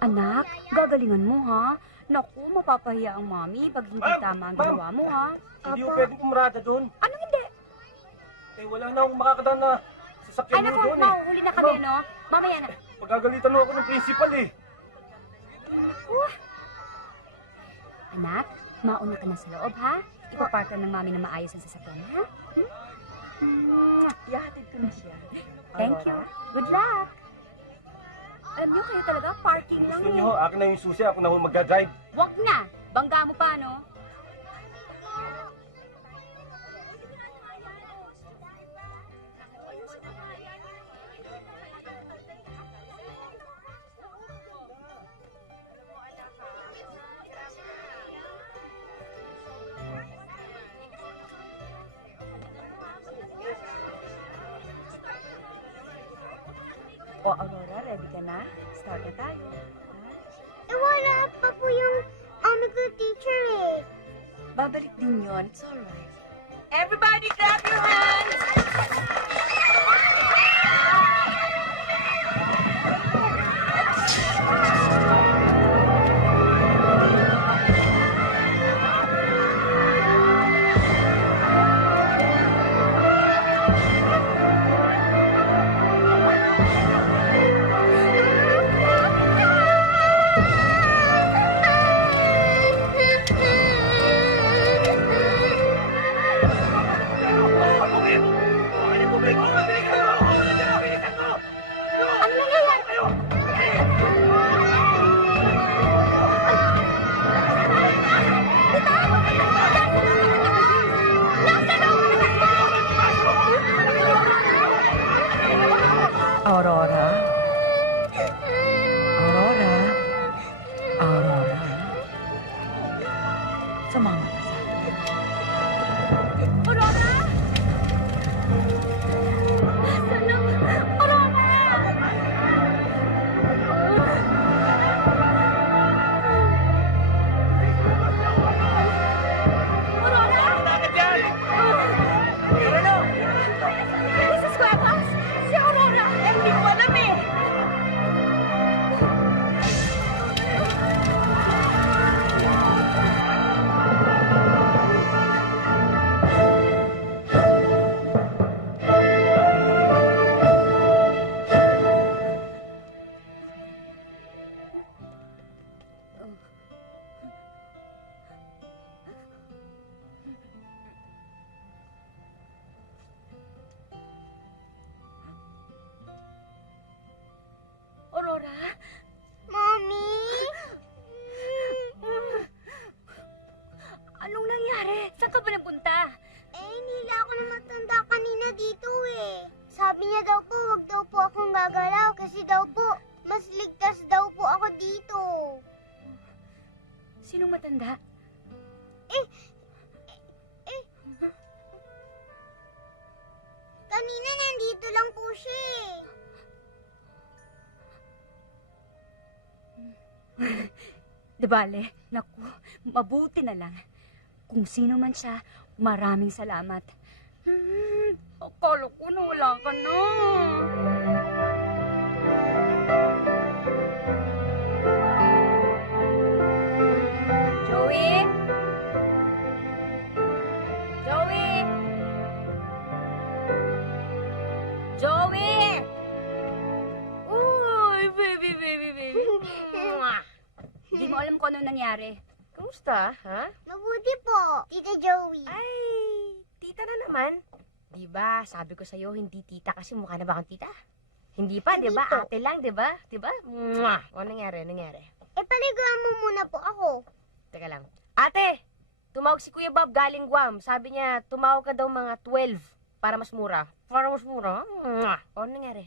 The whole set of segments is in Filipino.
Anak, gagalingan mo ha. Naku, mapapahiya ang mami pag hindi tama ang ginawa mo ha. Hindi ko pwedeng umrada doon. Anong hindi? Eh, wala na akong makakadaan na sasakyan Ay mo naku, doon eh. mahuhuli na kami, no? Mamaya na. Pagagalitan mo ako ng principal eh. Naku. Anak, mauna ka na sa loob ha. Ipapark ka ng mami na maayos ang sasakyan, ha? Ihahatid ko na siya. Thank you. Good luck. Alam niyo, kayo talaga, parking lang Gusto eh. niyo, akin na yung susi, ako na ho magdadrive. Wag na! Bangga mo pa, no? O, Aurora, ready ka na? Start na tayo. Eh, wala pa po yung ko teacher eh. Babalik din yun. It's alright. Everybody clap your hands! Aurora? Aurora? Aurora? Sumama ka sa akin. Aurora! Sana! Aurora! Mrs. Cuevas! Si Aurora! Hindi ko alam eh! Aurora? Mommy? Anong nangyari? Saan ka ba napunta? Eh, nila ako na matanda kanina dito eh. Sabi niya daw po, wag daw po akong gagalaw kasi daw po, mas ligtas daw po ako dito. Sinong matanda? Kanina nandito lang po siya eh. Di bale, naku, mabuti na lang. Kung sino man siya, maraming salamat. Akala ko na wala ka na. Joey? Joey? Joey! Uy, baby, baby, baby. Hindi mo alam kung anong nangyari. Kamusta, ha? Mabuti po, Tita Joey. Ay, tita na naman. Diba, sabi ko sa'yo, hindi tita kasi mukha na ba akong tita? Hindi pa, Hindi diba? po. Ate lang, diba? Diba? Mwah! O, nangyari? Eh, paliguan mo muna po ako. Teka lang. Ate, tumawag si Kuya Bob galing Guam. Sabi niya, tumawag ka daw mga 12 para mas mura. Para mas mura? Mwah! O, nangyari?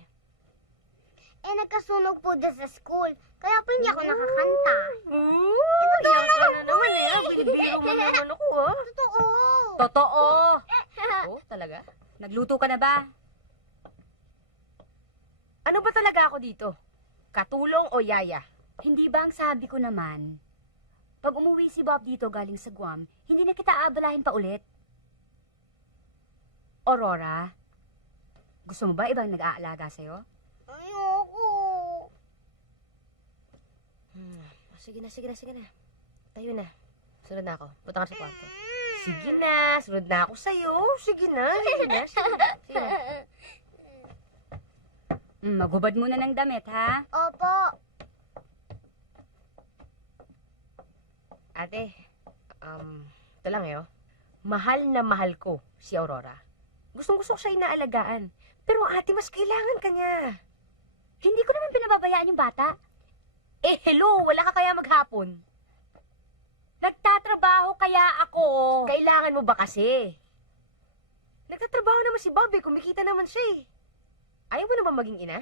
Eh, nagkasunog po doon sa school. Kaya po hindi ako nakakanta. Totoo naman na naman eh. Binibiro mo naman ako, ha? Totoo. Totoo! Oh, talaga? Nagluto ka na ba? Ano ba talaga ako dito? Katulong o yaya? Hindi ba ang sabi ko naman, pag umuwi si Bob dito galing sa Guam, hindi na kita aabalahin pa ulit? Aurora, gusto mo ba ibang nag-aalaga sa'yo? Ayoko. sige na. Tayo na. Sunod na ako. Punta ka sa kwarto. Sige na, sunod na ako sa'yo. Sige na. Maghubad muna ng damit, ha? Opo. Ate, ito lang oh. Mahal na mahal ko si Aurora. Gustong-gusto ko siya inaalagaan. Pero ate, mas kailangan ka niya. Hindi ko naman pinababayaan yung bata. Eh, hello, wala ka kaya maghapon? Nagtatrabaho kaya ako. Kailangan mo ba kasi? Nagtatrabaho naman si Bob kumikita naman siya eh. Ayaw mo na ba maging ina?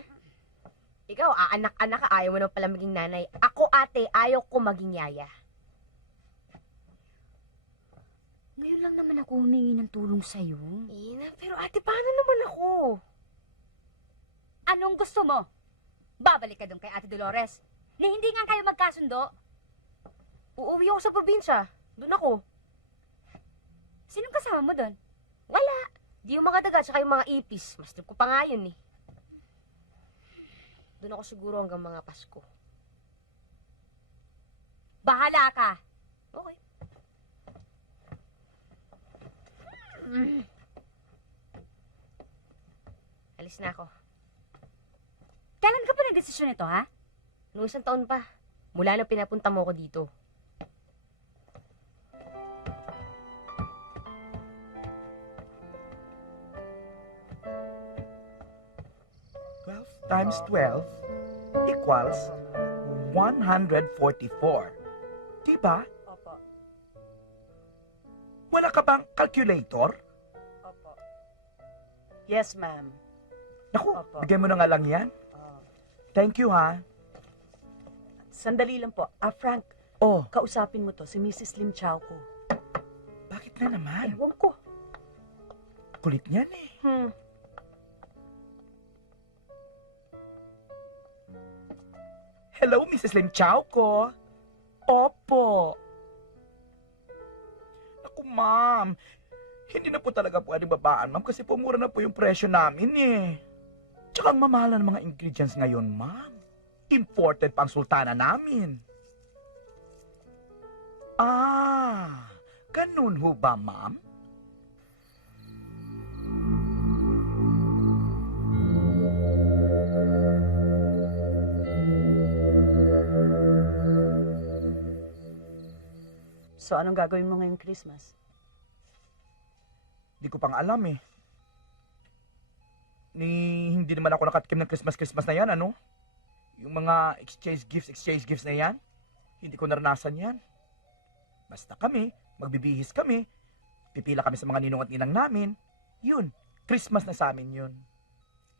Ikaw, aanak-anak ka, ayaw mo na pala maging nanay. Ako ate, ayaw ko maging yaya. Ngayon lang naman ako humingi ng tulong sa'yo. Ina, pero ate, paano naman ako? Anong gusto mo? Babalik ka doon kay Ate Dolores. Ni hindi nga kayo magkasundo. Uuwi ako sa probinsya. Doon ako. Sinong kasama mo doon? Wala. Di yung mga daga, tsaka yung mga ipis. Mas trip ko pa nga yun eh. Doon ako siguro hanggang mga Pasko. Bahala ka. Okay. Alis na ako. Kailan ka pa nagdesisyon nito, ha? Noong isang taon pa. Mula nang pinapunta mo ko dito. Times 12 equals 144. Diba? Opo. Wala ka bang calculator? Opo. Yes, ma'am. Naku, Opo. bigyan mo na nga lang yan. Oh. Thank you, ha? Sandali lang po. Frank, Oh, kausapin mo to, si Mrs. Lim Chow ko. bakit na naman? Ewan ko. Kulit niyan eh. Hello, Mrs. Lim Chow ko. Opo. Naku, ma'am. Hindi na po talaga pwede babaan, ma'am, kasi pumura na po yung presyo namin eh. Tsaka ang mamahalan ng mga ingredients ngayon, ma'am. Imported pang sultana namin. Ah, ganun ho ba, ma'am? So, anong gagawin mo ngayong Christmas? Di ko pang alam eh. Hindi naman ako nakatikim ng Christmas na yan, ano? Yung mga exchange gifts na yan, hindi ko naranasan yan. Basta kami, magbibihis kami, pipila kami sa mga ninong at ninang namin, yun, Christmas na sa amin yun.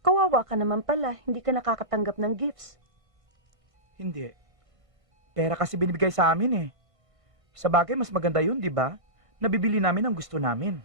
Kawawa ka naman pala, hindi ka nakakatanggap ng gifts. Hindi. Pera kasi binibigay sa amin eh. Sa bagay, mas maganda yun, di ba? Nabibili namin ang gusto namin.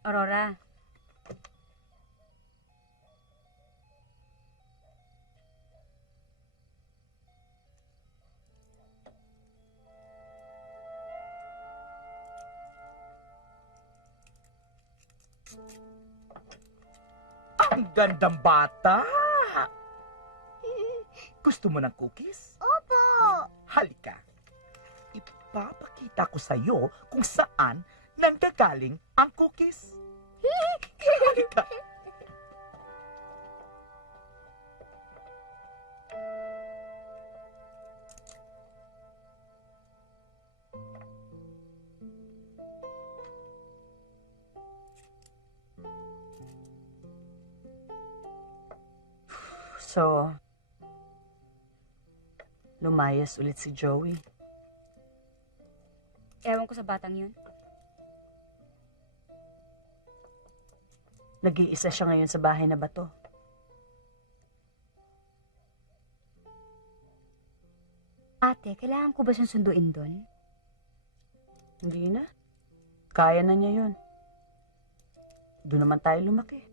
Aurora. Ang gandang bata! Gusto mo ng cookies? Opo. Halika. Ipapakita ko sa'yo kung saan nanggagaling ang cookies. Halika. So, lumayas ulit si Joey. Ewan ko sa batang yun. Nag-iisa siya ngayon sa bahay na bato. Ate, kailangan ko ba siyang sunduin doon? Hindi na. Kaya na niya yun. Doon naman tayo lumaki.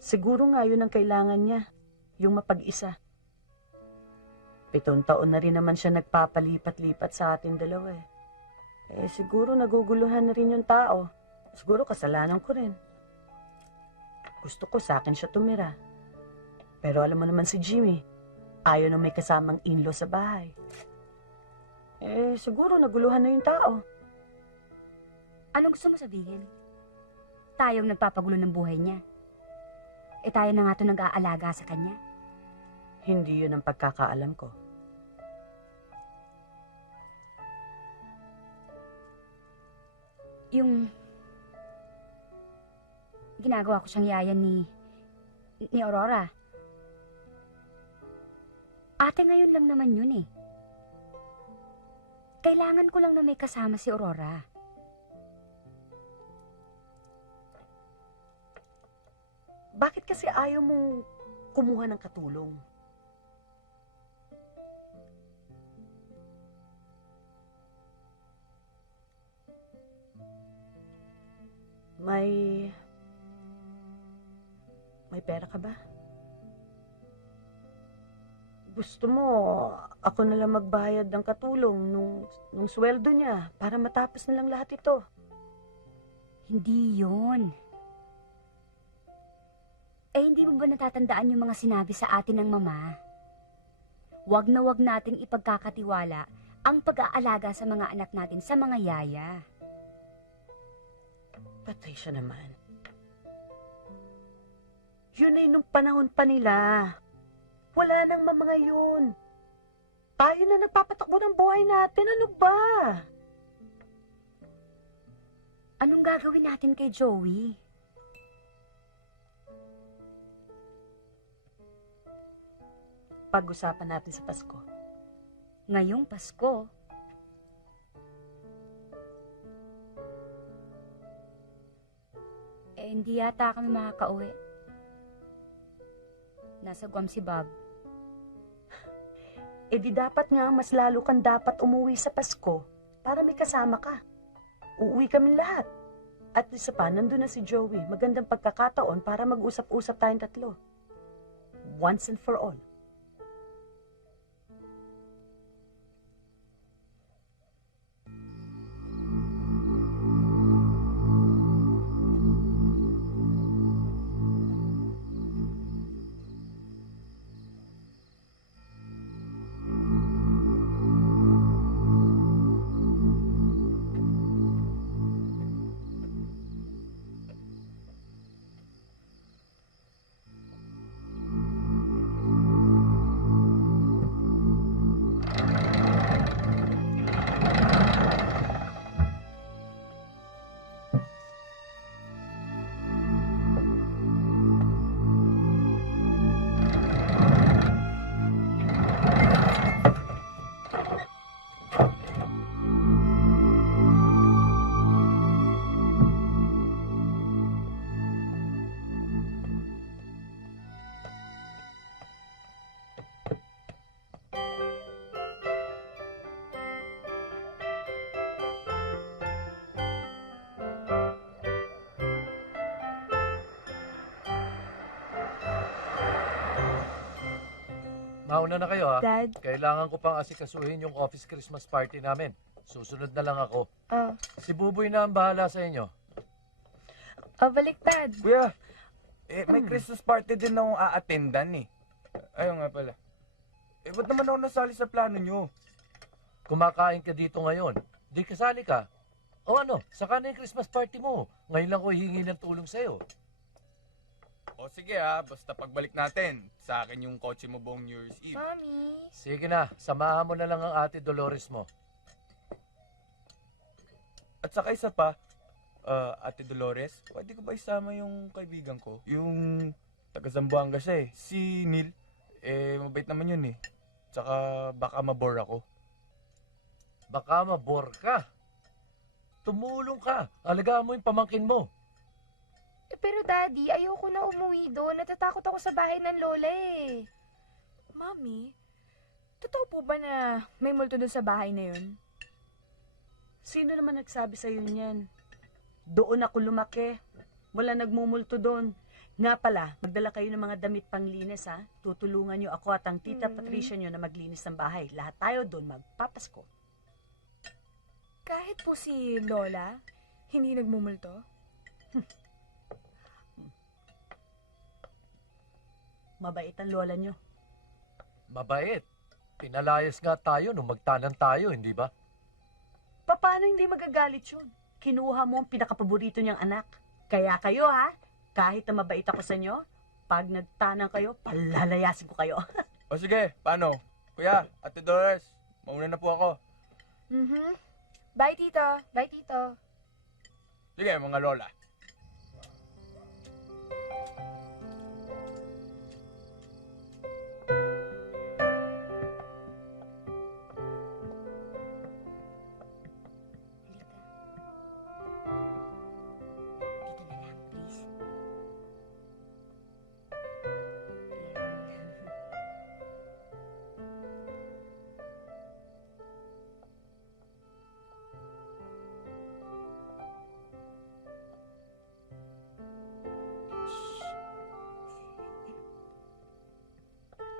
Siguro nga yun ang kailangan niya, yung mapag-isa. 7 taon na rin naman siya nagpapalipat-lipat sa atin dalawa eh. Siguro naguguluhan na rin yung tao. Siguro kasalanan ko rin. Gusto ko sa akin siya tumira. Pero alam mo naman si Jimmy, ayaw na may kasamang in-law sa bahay. Siguro naguluhan na yung tao. Anong gusto mo sabihin? Tayong nagpapagulo ng buhay niya. Tayo na nga ito nag-aalaga sa kanya. Hindi yun ang pagkakaalam ko. Yung ginagawa ko siyang yaya ni Aurora. Ate, ngayon lang naman yun eh. Kailangan ko lang na may kasama si Aurora. Bakit kasi ayaw mong kumuha ng katulong? May pera ka ba? Gusto mo, ako na lang magbayad ng katulong nung sweldo niya para matapos na lang lahat ito. Hindi yun. Hindi mo ba natatandaan yung mga sinabi sa atin ng mama? Wag na wag nating ipagkakatiwala ang pag-aalaga sa mga anak natin sa mga yaya. Patay siya naman. Yun ay nung panahon pa nila. Wala nang mga yun. Tayo na nagpapatakbo ng buhay natin. Ano ba? Anong gagawin natin kay Joey? Pag-usapan natin sa Pasko. Ngayong Pasko, hindi yata kami makakauwi. Nasa Guam si Bob. Di dapat nga mas lalo kang dapat umuwi sa Pasko para may kasama ka. Uuwi kami lahat. At isa pa, nandun na si Joey. Magandang pagkakataon para mag-usap-usap tayong tatlo. Once and for all. Mauna na kayo ha. Dad? Kailangan ko pang asikasuhin yung office Christmas party namin. Susunod na lang ako. Si Buboy na ang bahala sa inyo. Baliktad. Kuya, may Christmas party din akong a-attendan eh. Ayun nga pala. Ba't naman ako nasali sa plano nyo? Kumakain ka dito ngayon. Di kasali ka. O ano, saka na yung Christmas party mo. Ngayon lang ko hihingi ng tulong sa'yo. O sige basta pagbalik natin, sa akin yung kotse mo buong New Year's Eve. Mami. Sige na, samahan mo na lang ang ate Dolores mo. At saka isa pa, Ate Dolores, pwede ko ba isama yung kaibigan ko? Yung taga Zamboanga siya eh. Si Neil, mabait naman yun eh. Tsaka baka mabore ako. Baka mabore ka. Tumulong ka. Alagaan mo yung pamangkin mo. Pero Daddy, ayoko na umuwi doon. Natatakot ako sa bahay ng lola eh. Mami, totoo po ba na may multo doon sa bahay na yun? Sino naman nagsabi sa'yo niyan? Doon ako lumaki. Wala nagmumulto doon. Nga pala, magdala kayo ng mga damit panglinis, ha? Tutulungan niyo ako at ang tita Patricia niyo na maglinis ng bahay. Lahat tayo doon magpapasko. Kahit po si Lola, hindi nagmumulto? Mabait ang lola niyo. Mabait. Pinalayas nga tayo nung magtanan tayo, hindi ba? Paano hindi magagalit yun? Kinuha mo ang pinakapaborito niyang anak. Kaya kayo, ha? Kahit na mabait ako sa inyo, pag nagtanang kayo, palalayasin ko kayo. O sige, paano? Kuya, Ate Dolores, mauna na po ako. Bye, Tito. Bye, Tito. Sige, mga lola. Dito na lang, please.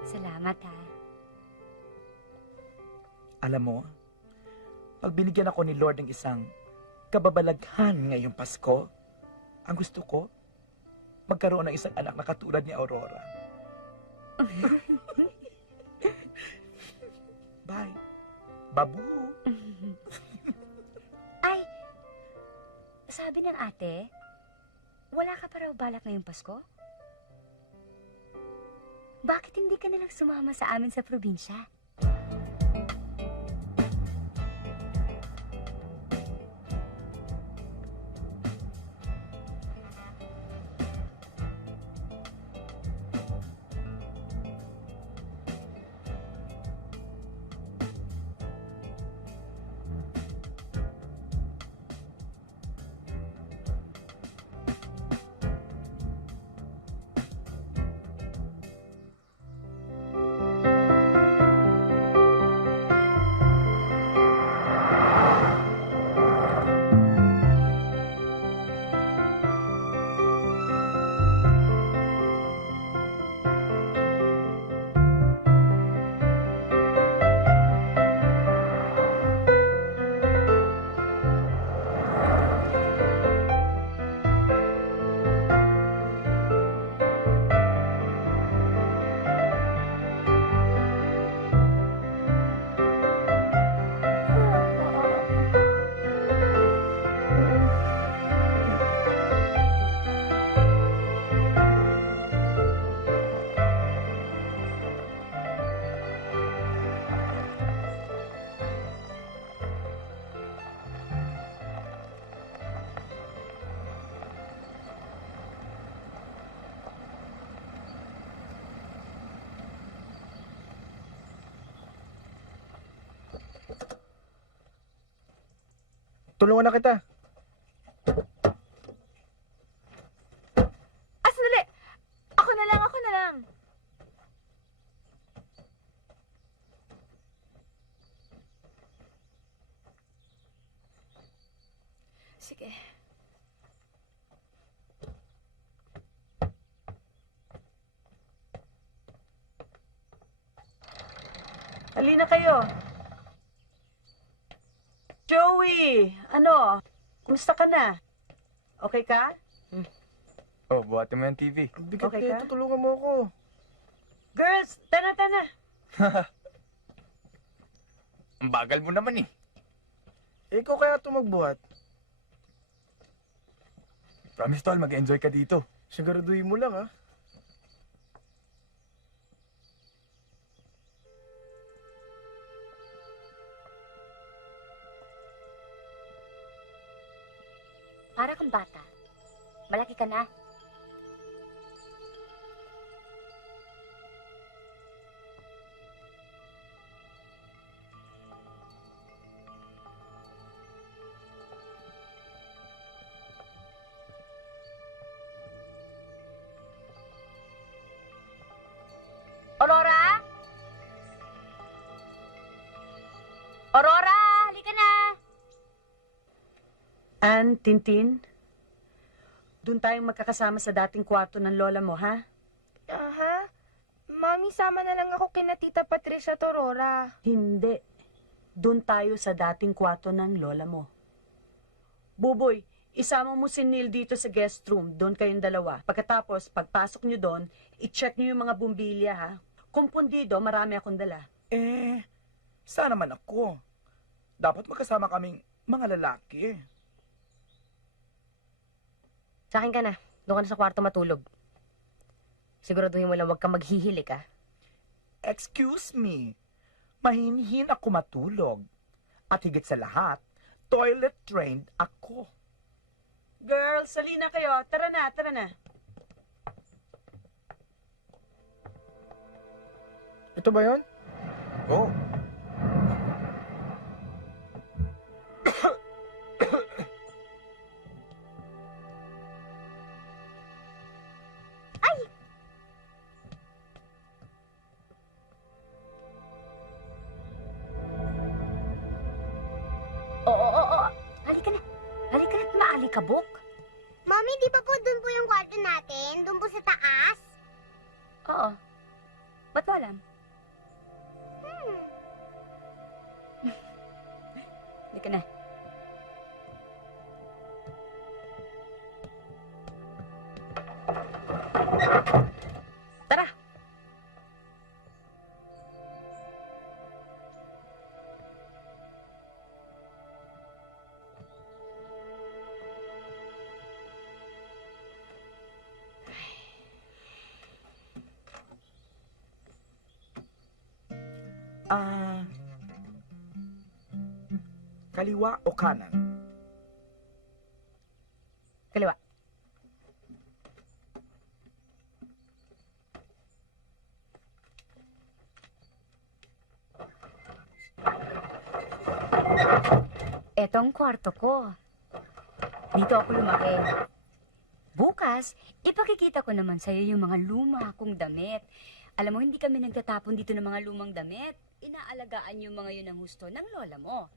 Salamat, ha. Alam mo, pag binigyan ako ni Lord ng isang kababalaghan ngayong Pasko, ang gusto ko, magkaroon ng isang anak na katulad ni Aurora. Bye. Babu. Ay, sabi ng ate, wala ka pa raw balak ngayong Pasko? Bakit hindi ka nalang sumama sa amin sa probinsya? Tulungan na kita. Sandali! Ako na lang, ako na lang. Sige. Halina kayo. Joey! Ano? Kumusta ka na? Okay ka? Oh, buhatin mo yung TV. Bigat Okay okay ka? tutulungan mo ako. Girls, tana. Ang bagal mo naman eh. Ikaw kaya ito magbuhat. Promise tol, mag-enjoy ka dito. Siguraduhin mo lang, ha? Para kang bata. Malaki ka na. Aurora? Aurora, halika na. Ann, Tintin, Doon tayong magkakasama sa dating kwarto ng lola mo, ha? Aha. Mami, sama na lang ako kina Tita Patricia Torora. Hindi. Doon tayo sa dating kwarto ng lola mo. Buboy, isama mo si Neil dito sa guest room. Doon kayong dalawa. Pagkatapos, pagpasok nyo doon, i-check nyo yung mga bumbilya, ha? Kung pundido, marami akong dala. Saan naman ako? Dapat magkasama kaming mga lalaki. Sa akin ka na. Doon ka na sa kwarto matulog. Siguraduhin mo lang huwag kang maghihilik, ah. Excuse me. Mahinhin ako matulog. At higit sa lahat, toilet trained ako. Girls, salina kayo. Tara na, tara na. Ito ba yun? Go. Oo. Halika na. Halika na, maalikabok. Mami, di ba po doon po yung kwarto natin? Doon po sa taas? Oo. Ba't mo alam? Halika na. Tara! Kaliwa o kanan? Kaliwa. Eto ang kwarto ko. Dito ako lumaki. Bukas, ipakikita ko naman sa'yo yung mga luma kong damit. Alam mo, hindi kami nagtatapon dito ng mga lumang damit. Inaalagaan yung mga yun ang husto ng lola mo.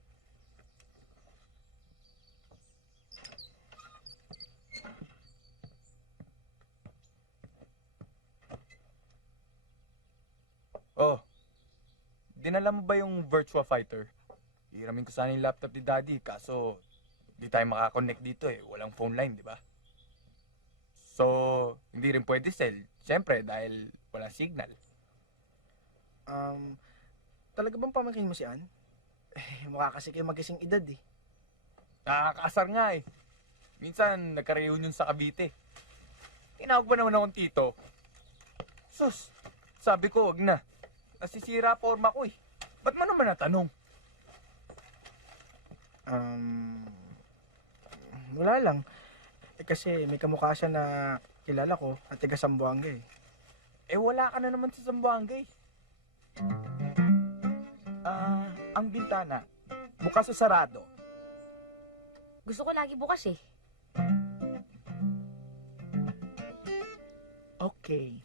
Oh, dinala mo ba yung Virtua Fighter? Hiramin ko sana yung laptop ni Daddy, kaso hindi tayo makakonect dito eh. Walang phone line, di ba? So, hindi rin pwede sell. Siyempre, dahil walang signal. Talaga bang pamangkin mo si Ann? Mukha kasi kayo magkasing edad eh. Nakakaasar nga eh. Minsan, nagka-reunion sa Cavite. Tinawag pa naman akong tito. Sus, sabi ko, wag na. Nasisira forma ko eh. Ba't mo naman natanong? Wala lang. Kasi may kamukha siya na kilala ko at taga Sambuanga eh. Wala ka na naman sa Zamboanga eh. Ang bintana, bukas o sarado? Gusto ko lagi bukas eh. Okay.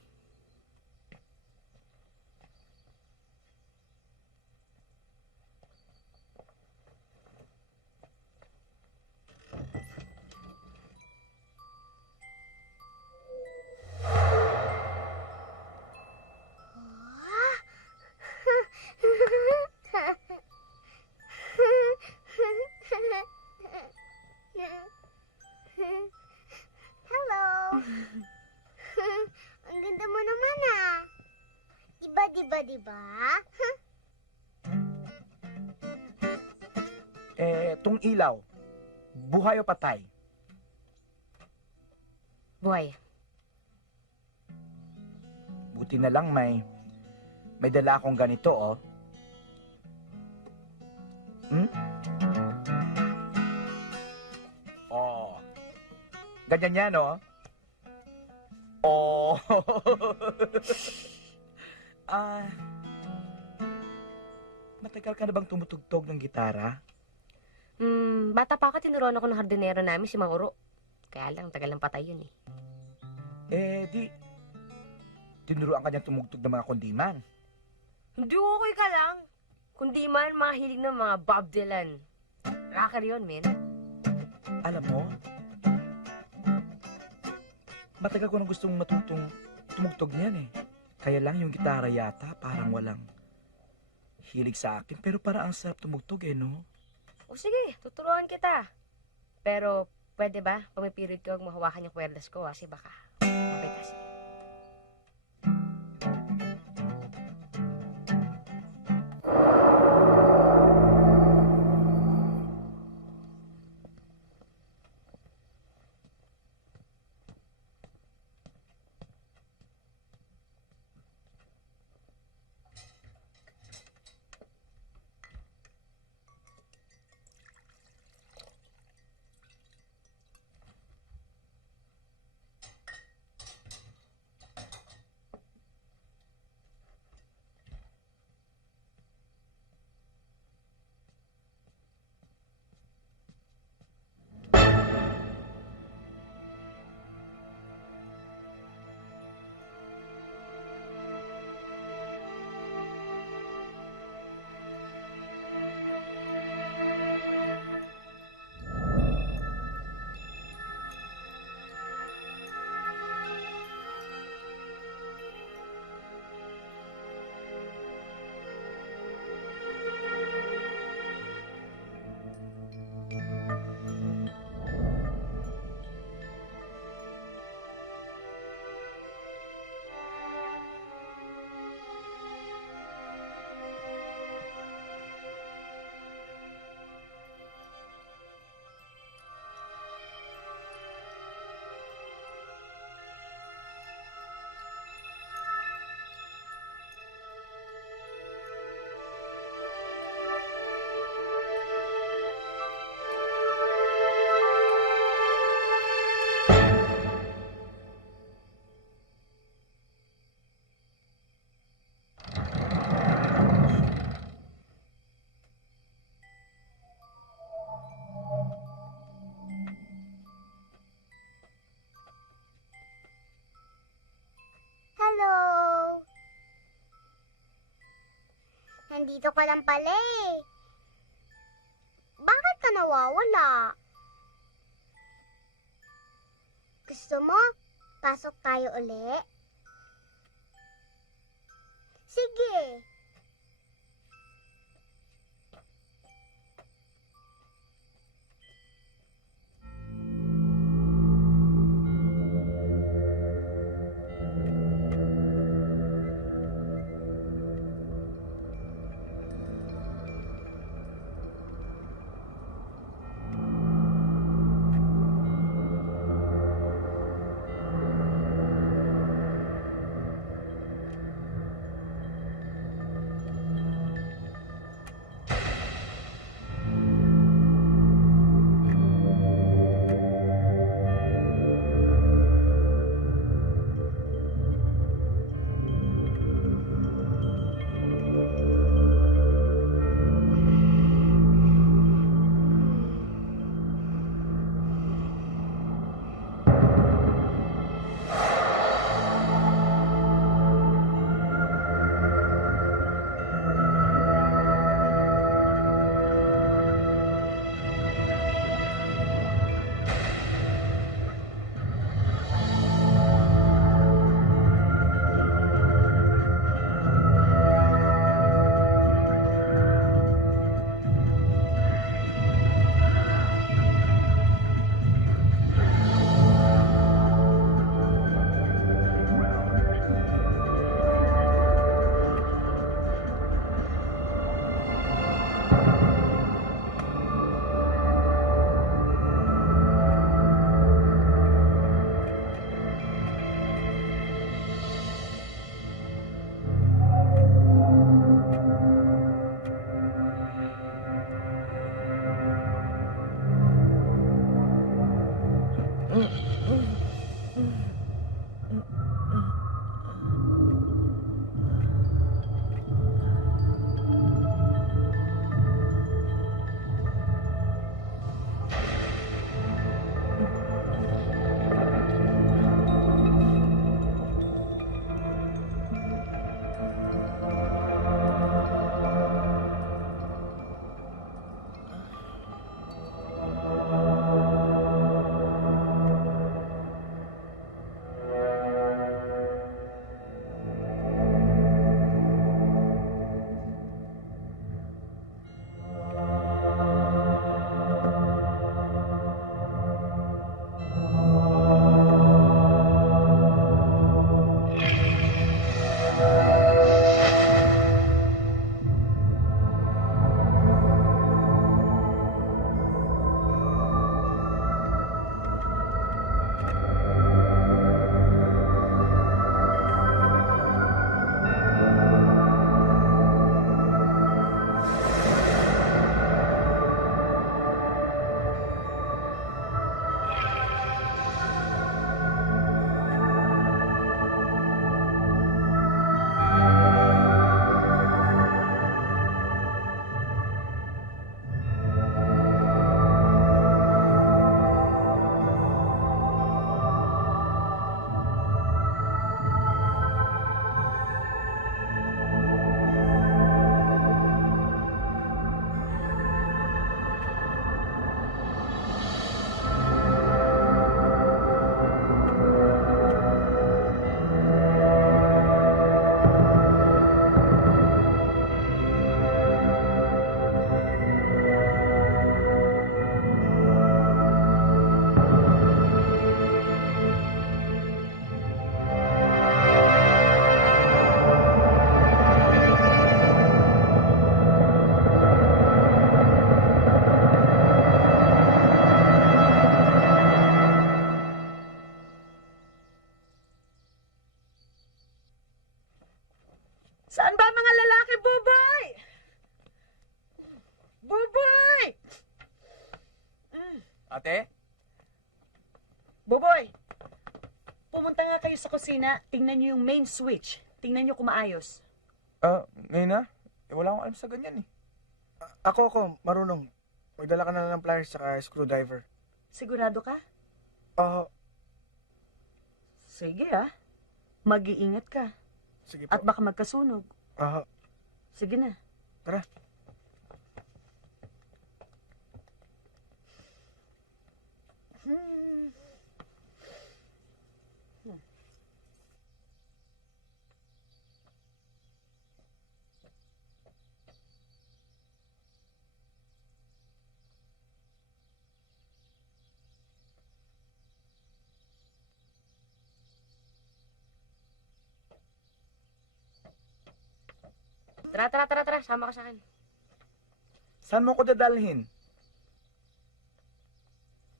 Hello. Ang ganda mo naman ah. Diba? Tong ilaw, buhay o patay? Buhay. Buti na lang may dala akong ganito, oh. Oh. Ganyan yan, oh. Oh. Matagal ka na bang tumutugtog ng gitara? Bata pa ako, tinuruan ako ng hardinero namin, si Mang Uro. Kaya lang, tagal lang patay yun eh. Tinuruan ka niyang tumugtog ng mga kundiman. Hindi okay ka lang. Kundi man, mga hilig ng mga Bob Dylan. Rocker yun, men. Alam mo, Matagal ko nang gustong matutong tumugtog niyan eh. Kaya lang yung gitara yata parang walang hilig sa akin. Pero parang ang sarap tumugtog eh, no? O sige, tuturuan kita. Pero, pwede ba? Pag may period ka, huwag mahawakan yung kwerdas ko, kasi baka mabitas. Hello! Nandito ka lang pala eh. Bakit ka nawawala? Gusto mo, pasok tayo uli? Sige. Saan ba mga lalaki, Buboy? Buboy! Ate? Buboy! Pumunta nga kayo sa kusina, tingnan niyo yung main switch. Tingnan niyo kung maayos. Ngayon na? Wala akong alam sa ganyan eh. Ako, marunong. Magdala ka na lang ng pliers at screwdriver. Sigurado ka? Sige mag-iingat ka. Sige po. At baka magkasunog. Sige na. Tara. Tara. Sama ka sa akin. Saan mo ko dadalhin?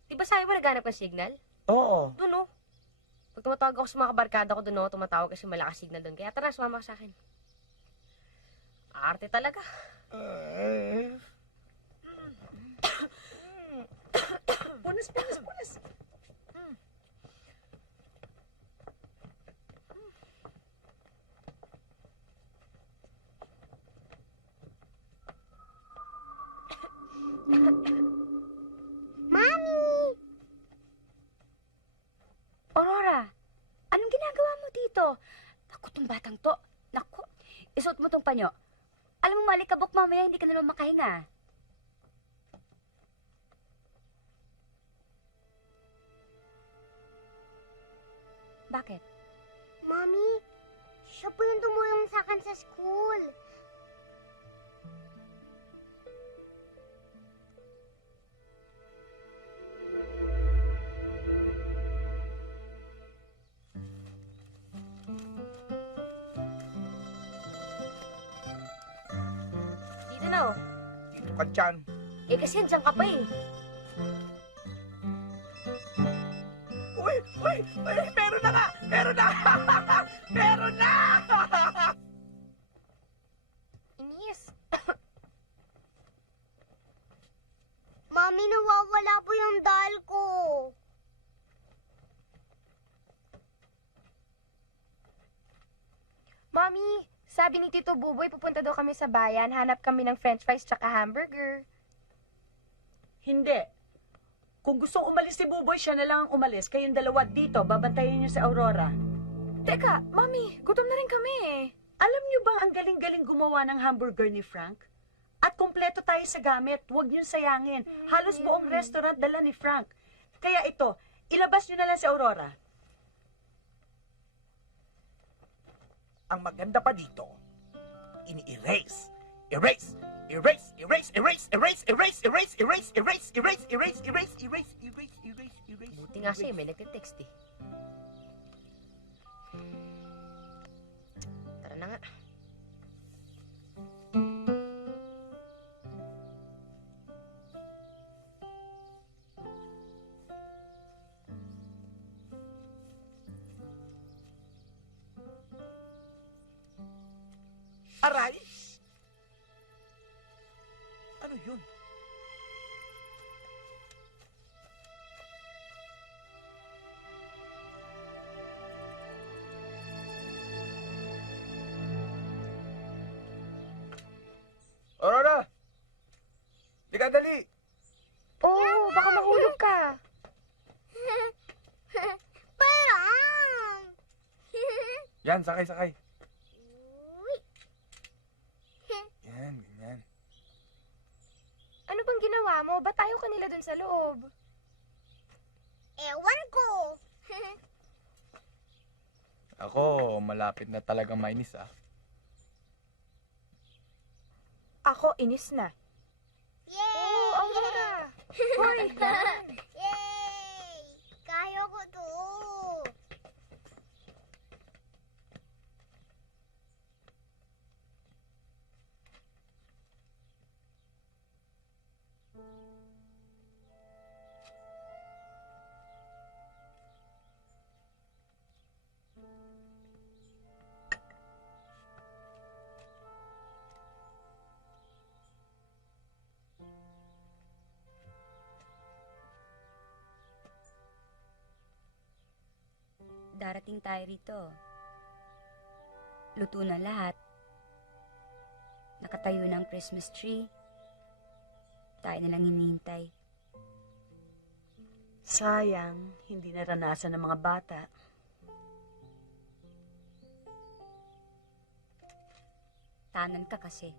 Di ba sabi mo naghanap ng signal? Oo. Doon, oh. Pag tumatawag ako sa mga kabarkada ko doon, oh, tumatawag kasi malakas signal doon. Kaya tara, sumama ka sa akin. Arte talaga. Punas. Mami! Aurora, anong ginagawa mo dito? Naku, tong batang to. Naku, isuot mo tong panyo. Alam mo, malikabok mamaya, hindi ka na naman makahinga. Bakit? Mami, siya po yung tumulong sa akin sa school. Dito na, oh. Dito ka dyan. Eh, kasi andyan ka pa, eh. Uy! Meron na nga! Meron na! Meron na! Inis. Mami, nawawala po yung doll ko. Mami, sabi ni Tito Buboy, pupunta daw kami sa bayan. Hanap kami ng french fries tsaka hamburger. Hindi. Kung gustong umalis si Buboy, siya na lang ang umalis. Kayong dalawa dito, babantayan niyo si Aurora. Teka, Mami, gutom na rin kami eh. Alam niyo ba ang galing-galing gumawa ng hamburger ni Frank? At kumpleto tayo sa gamit. Huwag niyong sayangin. Halos buong restaurant dala ni Frank. Kaya ito, ilabas niyo na lang si Aurora. Ang maganda pa dito, ini-erase. Erase! Erase! Erase! Erase! Erase! Erase! Erase! Erase! Erase! Erase! Erase! Erase! Erase! Erase! Erase! Erase! Buti nga siya, may nagte-text, eh. Tara na nga. Aray! Ano yun? Aurora! Di ka dali! Oo, baka mahulog ka. Parang! Yan, sakay. Uy! Yan, ganyan. Ano bang ginawa mo? Ba't tayo kanila dun sa loob? Ewan ko! Ako, malapit na talagang mainis ah. Ako, inis na. Yay! Oo, Aurora! Hoy, yan! Yay! Kaya ko to! darating tayo rito. Luto na lahat. Nakatayo na ang Christmas tree. Tayo na lang hinihintay. Sayang, hindi naranasan ng mga bata. Tanan ka kasi.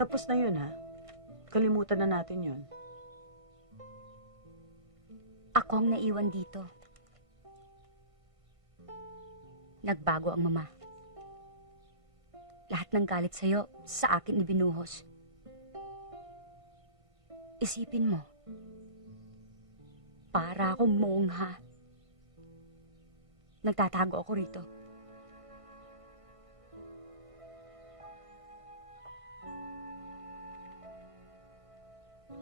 Tapos na yun, ha? Kalimutan na natin yun. Ako ang naiwan dito. Nagbago ang mama. Lahat ng galit sa'yo, sa akin ibinuhos. Isipin mo, para akong mongha. Nagtatago ako rito.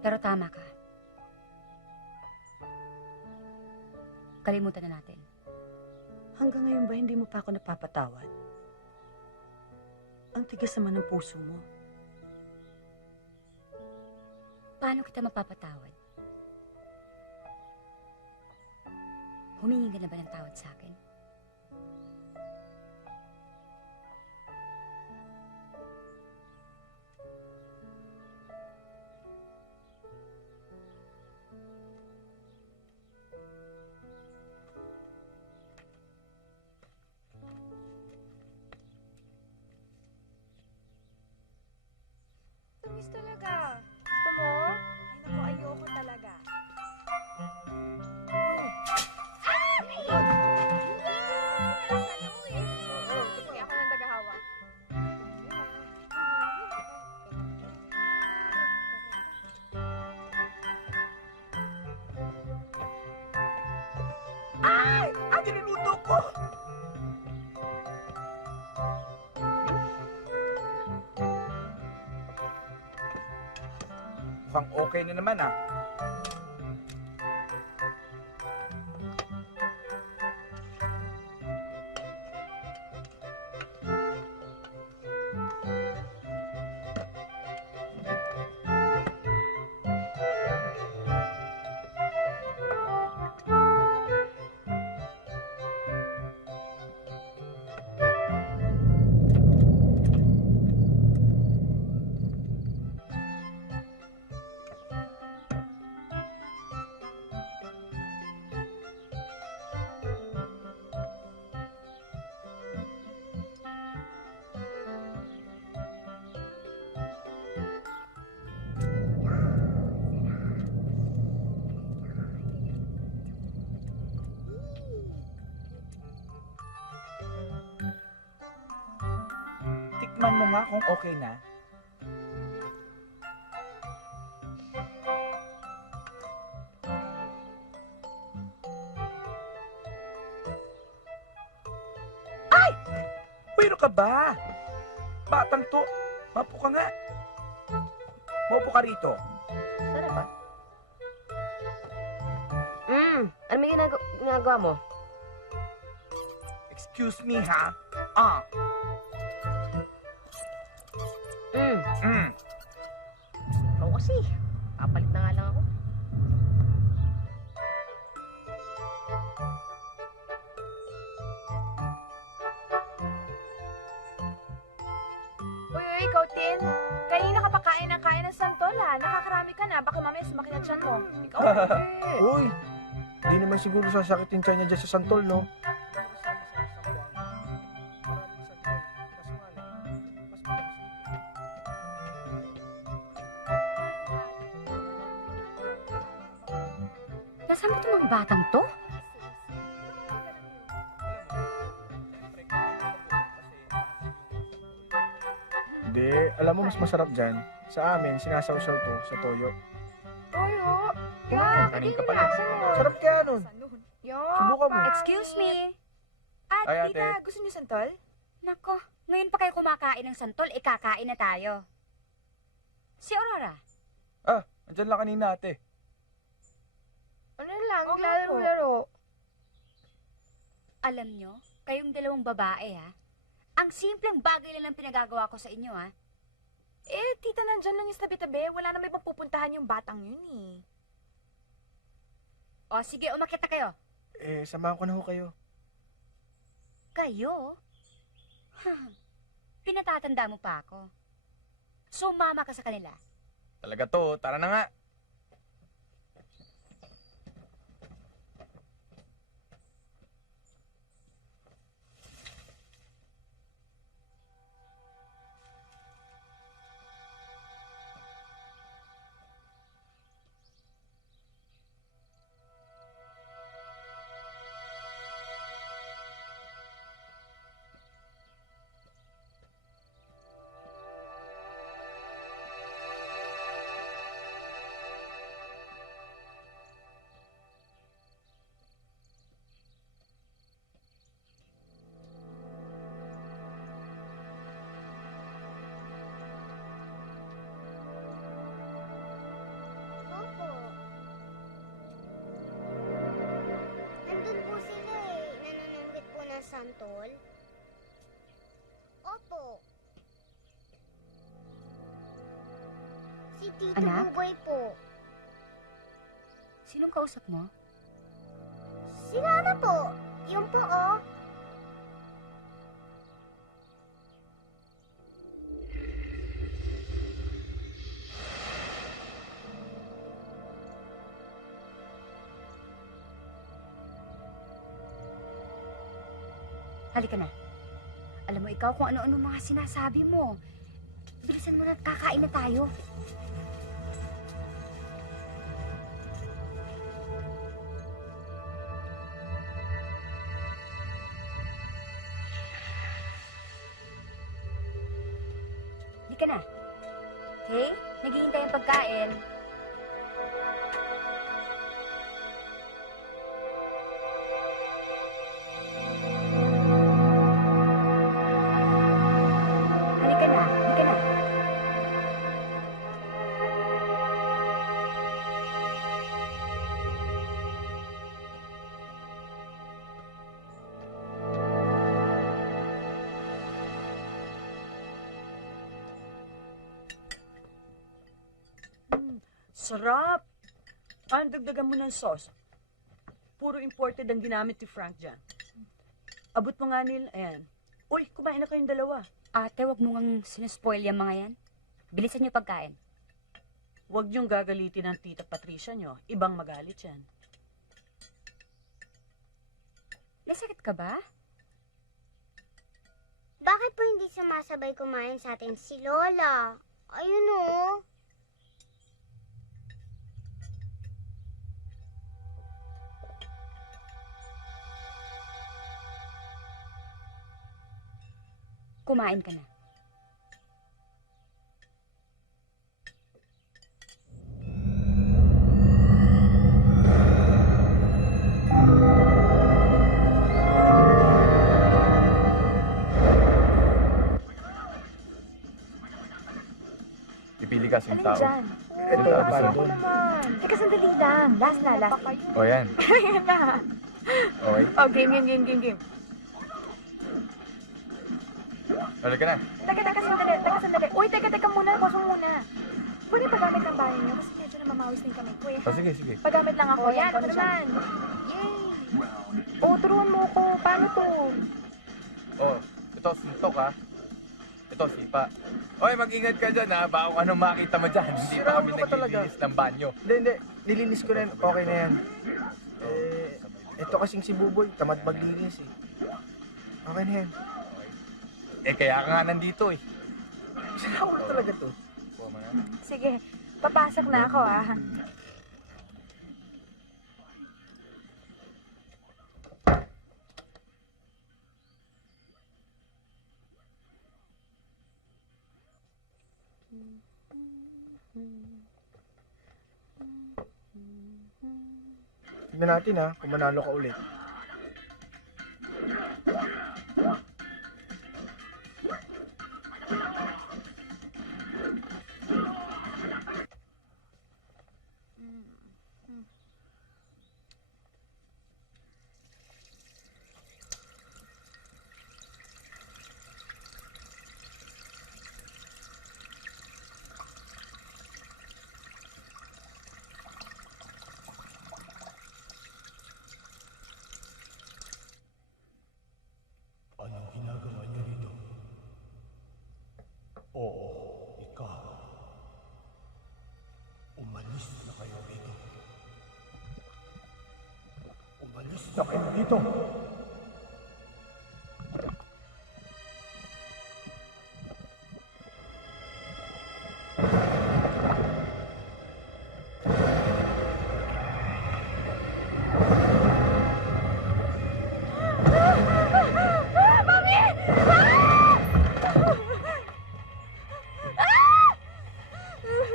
Pero tama ka. Kalimutan na natin. Hanggang ngayon ba hindi mo pa ako napapatawad? Ang tigas naman ng puso mo. Paano kita mapapatawad? Humingi ka na ba ng tawad sa akin? Tamis talaga. Gusto mo? Ay, naku, ayoko talaga. Sige, ako nang tagahawa. Ay! Ang niluluto ko! Mukhang okay na naman, ah. Tikman mo nga kung okay na. Ay! Pwero ka ba? Batang to. Mapo ka nga. Maupo ka rito. Sarap ah. Ano may ginagawa mo? Excuse me, ha? Ah. Ikaw kasi. Papalit na nga lang ako. Uy, ikaw, Tin. Kanina ka pa kain ng santol, ha? Nakakarami ka na. Baka mamaya sumakit ang tiyan mo. Ikaw, Uy, di naman siguro sasakitin siya niya dyan sa santol, no? Nasaan ba itong mga batang to? Hindi, alam mo mas masarap dyan. Sa amin, sinasawsaw to sa toyo. Toyo. Kanin ka pala. Sarap kaya nun. Subukan mo. Excuse me. Ay, Tita, ate. gusto niyo santol? Nako, ngayon pa kayo kumakain ng santol, kakain na tayo. Si Aurora, Ah, andyan lang kanina, ate. Ano lang, Oo, laro-laro. alam nyo, kayong dalawang babae ha, ang simpleng bagay lang ang pinagagawa ko sa inyo ha. Eh, tita, nandyan lang yung tabi-tabi. Wala na may mapupuntahan yung batang yun, eh. O sige, umakyat na kayo. Samahan ko na ho kayo. Kayo? Pinatatanda mo pa ako. Sumama ka sa kanila. Talaga to, tara na nga. Opo. Nandun po sila eh. Nananunggit po ng santol. Opo. Si Tito Anak? Buboy po. Sinong kausap mo? Si Lola po. Yung po oh. Halika na. Alam mo ikaw kung ano-ano mga sinasabi mo. Bilisan mo na at kakain na tayo. Halika na. Okay? Naghihintay ang pagkain. Halika na. Halika na. Sarap! Dagdagan mo ng sauce. Puro imported ang ginamit ni Frank dyan. Abot mo nga, Neil. Ayan. Uy, kumain na kayong dalawa. Ate, wag mo ngang sinuspoil yung mga yan. Bilisan niyo pagkain. Huwag niyong gagalitin ang tita Patricia niyo. Ibang magalit yan. May sakit ka ba? Bakit po hindi sumasabay kumain sa atin si Lola? Ayun oh. Kumain ka na. Pipili ka sing Alin tao. dyan? Sino tao para gusto mo? doon. Teka, sandali lang. Last na, last. O yan. Ayan na. Okay. Oh, game. Halika na. Teka, sandali. Uy, teka muna. Pasok muna. Pwede paggamit ng bahay niyo kasi medyo namamawis din kami. Kuya, O sige, sige. paggamit lang ako. Oh, Yan, yan, ikaw na dyan. Oh, turuan mo ko. Paano to? O, ito, suntok ha. Ito, sipa. Oy, mag-ingat ka dyan ha. Baka kung anong makita mo dyan. Hindi pa kami Sira mo ka talaga. naglilinis ng banyo. Hindi. Nilinis ko na yan. Okay na yan. Ito kasing si Buboy. Tamad maglinis eh. Okay na yan. Eh, kaya ka nga nandito eh. Sinawal talaga to. Kuha mo na. Sige, papasok na ako Tignan natin ha, kung manalo ka ulit. Gusto kayo dito.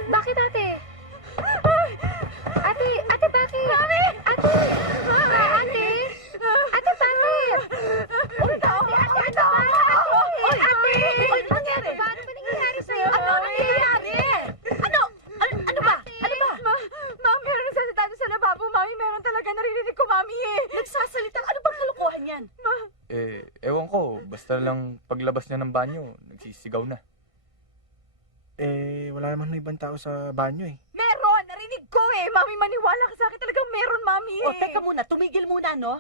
Bakit, ate? Ate, bakit? Mami! Ate! Ate! Ate, bakit? Uy, ate! Uy, ate! Uy, nangyari? Ano ba nangyayari sa'yo? Ano nangyayari? Ano ba? Ano ba? Mami, meron nagsasalita doon sa lababo. Mami, meron talaga. Narinig ko, Mami eh. Nagsasalita? Ano bang kalokohan yan? Ewan ko. Basta lang paglabas niya ng banyo, nagsisigaw na. Wala naman na ibang tao sa banyo eh. Meron! Narinig ko eh. Mami, maniwala ka sa akin. Talagang meron, Mami eh. O, teka muna. Tumigil muna, no?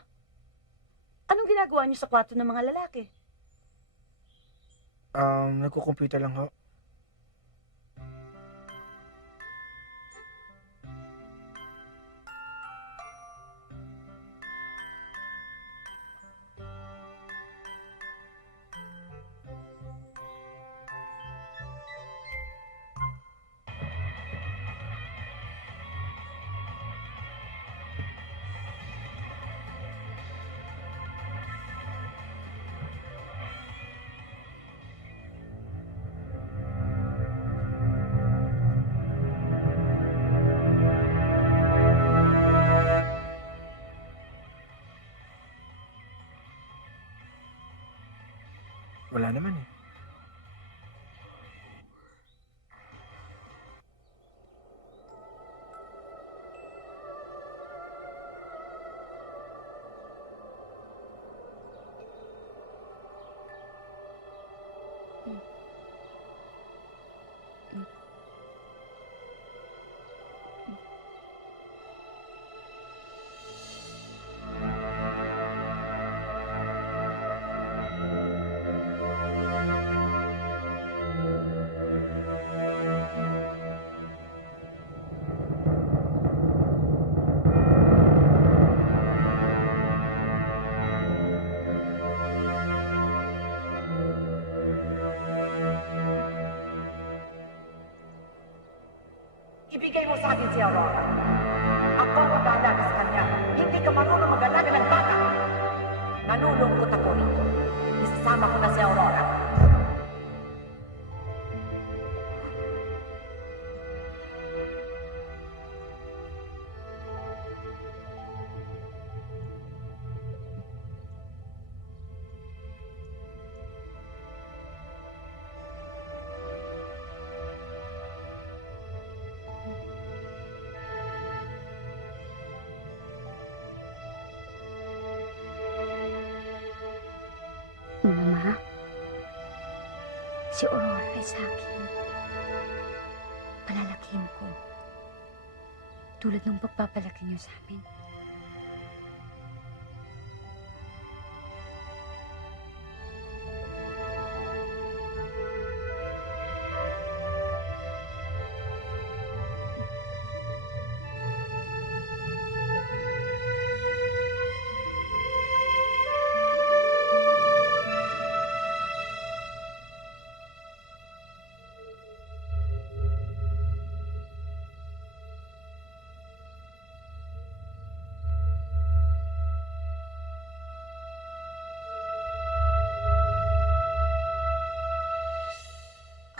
Anong ginagawa niyo sa kwarto ng mga lalaki? Nagko-computer lang ho. Wala naman eh. Ibigay mo sa akin si Aurora. Ako ang mag-aalaga sa kanya. Hindi ka marunong mag-aalaga ng bata. Nanulungkot ako rito. Isasama ko na si Aurora. Mama, si Aurora ay sa akin. Palalakihin ko. Tulad ng pagpapalaki niyo sa amin.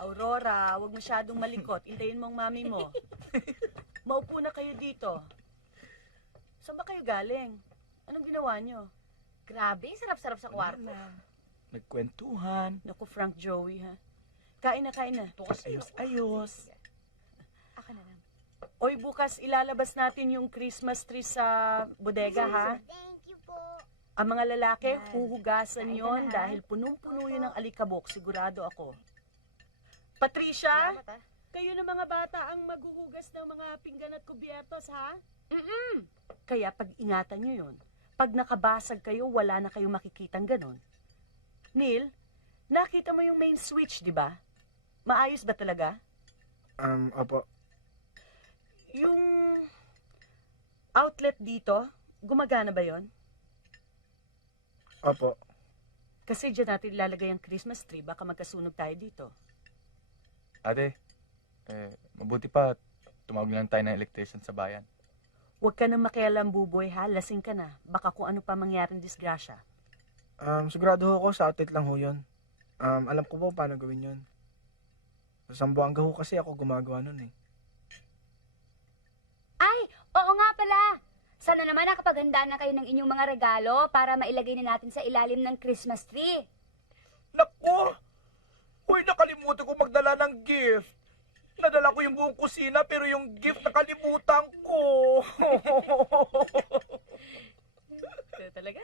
Aurora, huwag masyadong malikot. Intayin mo ang mami mo. Maupo na kayo dito. Saan ba kayo galing? Anong ginawa nyo? Grabe, sarap-sarap sa kwarto. Nagkwentuhan. Naku, Frank Joey, ha? Kain na, kain na. Ayos-ayos. Aka na lang. Oy, bukas ilalabas natin yung Christmas tree sa bodega, ha? Thank you po. Ang mga lalaki, huhugasan yon dahil punong-puno yun ng alikabok, sigurado ako. Patricia, Salamat, ah. kayo na mga bata ang maghuhugas ng mga pinggan at kubyertos, ha? Kaya pag-ingatan nyo yun. Pag nakabasag kayo, wala na kayong makikitang ganon. Neil, nakita mo yung main switch, di ba? Maayos ba talaga? Opo. Yung outlet dito, gumagana ba yon? Opo. Kasi dyan natin ilalagay ang Christmas tree, baka magkasunog tayo dito. Ate, mabuti pa tumawag lang tayo ng electrician sa bayan. Huwag ka nang makialam, Buboy, ha? Lasing ka na. Baka kung ano pa mangyaring disgrasya. Sigurado ho ako sa outlet lang ho yun. Alam ko po paano gawin yun. Sa Zamboanga ho kasi ako gumagawa nun eh. Ay, oo nga pala. Sana naman nakapaghandaan na kayo ng inyong mga regalo para mailagay na natin sa ilalim ng Christmas tree. Naku! Uy, nakalimutan ko magdala ng gift. Nadala ko yung buong kusina pero yung gift nakalimutan ko. Talaga?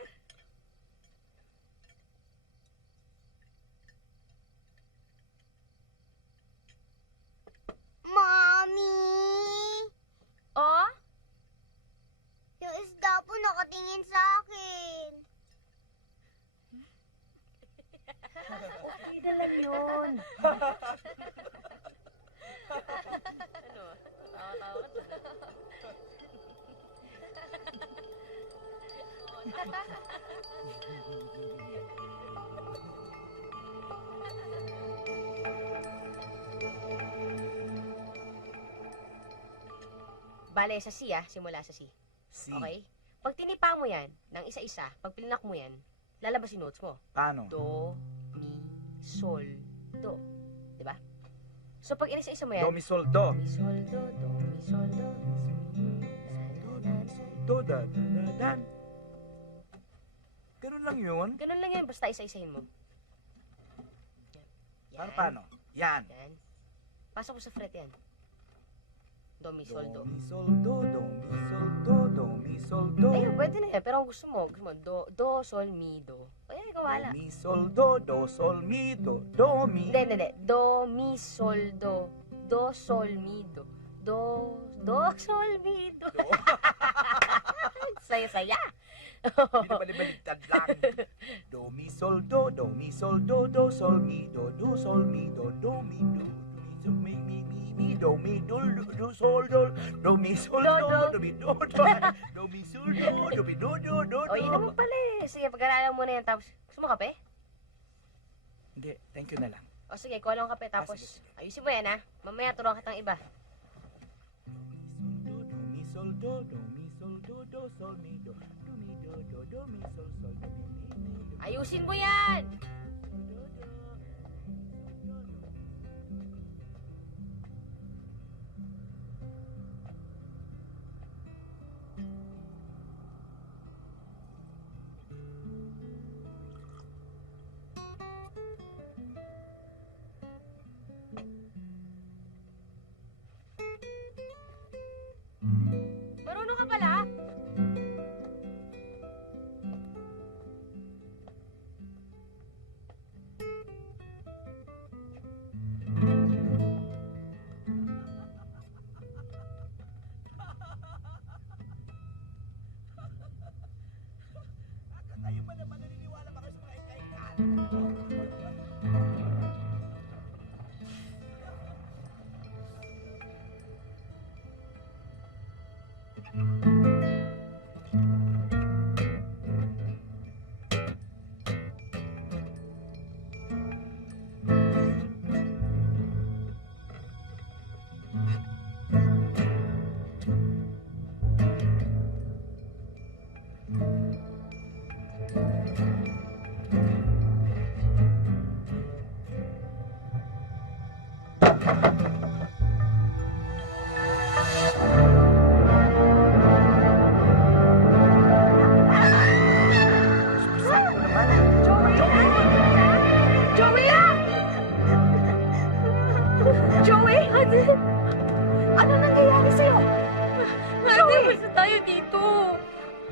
Mommy! Oh? Yung isda po nakatingin sa akin. Okay na lang yun. Bale, sa C simula sa C. Si, Okay? Pag tinipa mo yan, ng isa-isa, pag pilinak mo yan, lalabas yung notes mo. paano? Do, mi, sol, do. Diba? So, pag inisa-isa mo yan, Do, mi, sol, do. mi, sol, do, do, mi, sol, do. Do, da, da, da, dan. Ganun lang yun? Ganun lang yan, basta isa-isahin mo. Yan. Paano? Yan. Yan. Pasok mo sa fret yan. Do, mi, sol, do. Do, mi, sol, do, do, mi, sol, do, mi, sol, do. Ayun, pwede na yan. Pero kung gusto mo, do, sol, mi, do. Ay, ikaw wala. Do, mi, sol, do, sol, mi, do, mi. Hindi. Do, mi, sol, do. Do, sol, mi, do. Do, sol, mi, do. Saya-saya. Hindi naman ibaligtad lang. Do, mi, sol, do, mi, sol, do, sol, mi, do, sol, mi, do, mi, mi, do, mi, do, sol, do, mi, sol, do, mi, do, mi, sol, do, mi, do. O, yun naman pala eh. Sige, pag-aralan mo na yan. Tapos, gusto mo kape? Hindi, thank you na lang. O sige, kuha lang kape. Tapos, sige. ayusin mo yan ha. Mamaya turuan kitang iba. Do, mi, sol, do, mi, sol, do, sol, mi, do, mi, do, mi, sol, do, mi. Ayusin mo yan! Marunong ka pala? Kayo pa naman naniniwala ba kayo sa mga ika-ikaan? Joey! Ano nangyayari sa'yo? Ate, basta tayo dito.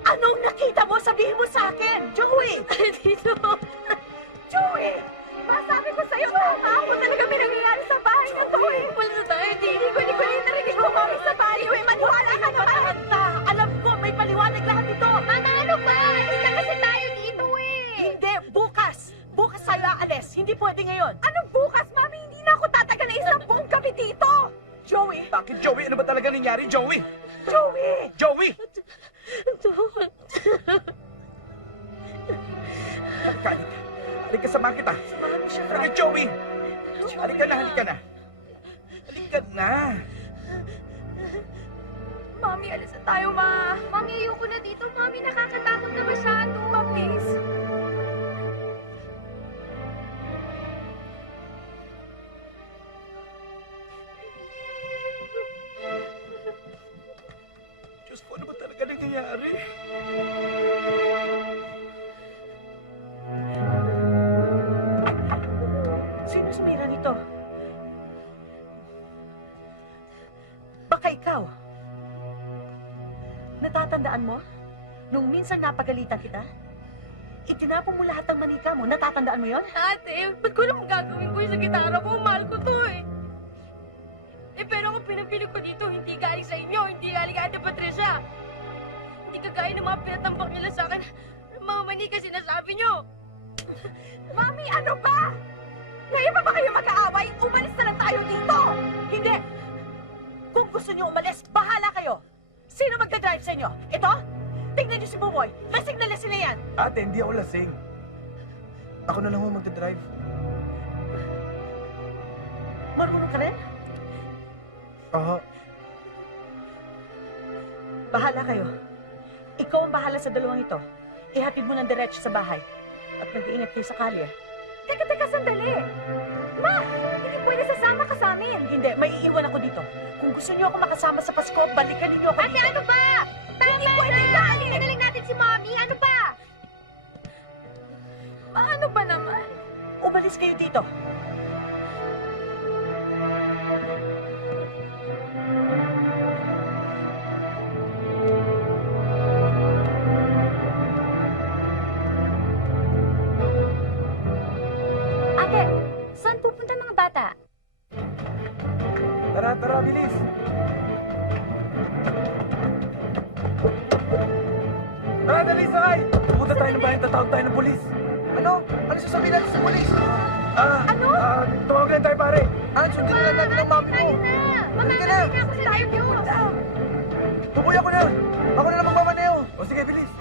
Anong nakita mo? Sabihin mo sa akin! Joey! Dito. Joey! Masabi ko sa'yo, ako talaga may nangyayari sa bahay na to eh. Basta tayo dito. Hindi ko narinig mo kami sa bahay eh. Maniwala ka naman! Alam ko, may paliwanag lahat ito! Mama, ano ba? Alis na kasi tayo dito eh. Hindi, bukas! Bukas tayo aalis! Hindi pwede ngayon! Anong bukas, Mami? Hindi na ako tatagal na isang buong gabi dito. Joey! Bakit, Joey? Ano ba talaga nangyari, Joey? Joey! Joey! Halika, samahan kita. Samahan mo siya, Halika, Frank. Joey. Halika na, halika na. Halika na. Mami, alis na tayo, ma. Mami, ayoko na dito. Mami, nakakatakot na masyado. Ma, please. Diyos ko, ano ba talaga nangyayari? Sino sumira nito? Baka ikaw. Natatandaan mo? Nung minsan napagalitan kita? Itinapon mo lahat ng manika mo. Natatandaan mo yon? Ate, ba't ko naman gagawin ko yung sa gitara ko? Mahal ko to eh. Pero kung pinapili ko dito, hindi galing sa inyo, hindi galing kay Ate Patricia. Hindi kagaya ng mga pinatambak nila sa akin. Mga manika sinasabi nyo. Mami, ano ba? Ngayon pa ba kayo mag-aaway? Umalis na lang tayo dito! Hindi! Kung gusto niyo umalis, bahala kayo! Sino magdadrive sa inyo? Ito? Tingnan niyo si Buboy. Lasing na lasing na yan. Ate, hindi ako lasing. Ako na lang ho magdadrive. Marunong ka rin? Oo. Bahala kayo. Ikaw ang bahala sa dalawang ito. Ihatid mo ng diretso sa bahay. At mag-iingat kayo sa kalye. Teka, sandali. Ma, hindi pwede sasama ka sa amin. Hindi, may iiwan ako dito. Kung gusto niyo ako makasama sa Pasko, balikan ninyo ako Ate, dito. ano ba? Hindi pwede na! Halina na lang natin si Mommy. Ano ba? Ma, ano ba naman? Umalis kayo dito. Ate, saan pupunta mga bata? Tara, tara, bilis. Tara, dali, sakay. Pupunta tayo ng bahay, tatawag tayo ng polis. Ano? Ano sasabihin natin sa polis? Ano? Tumawag lang tayo, pare. Sundin na lang natin ang mami mo. Halika na. Mamamatay na ako sa tayo Diyos. Tuboy ako na. Ako na lang magmamaneo. O sige, bilis.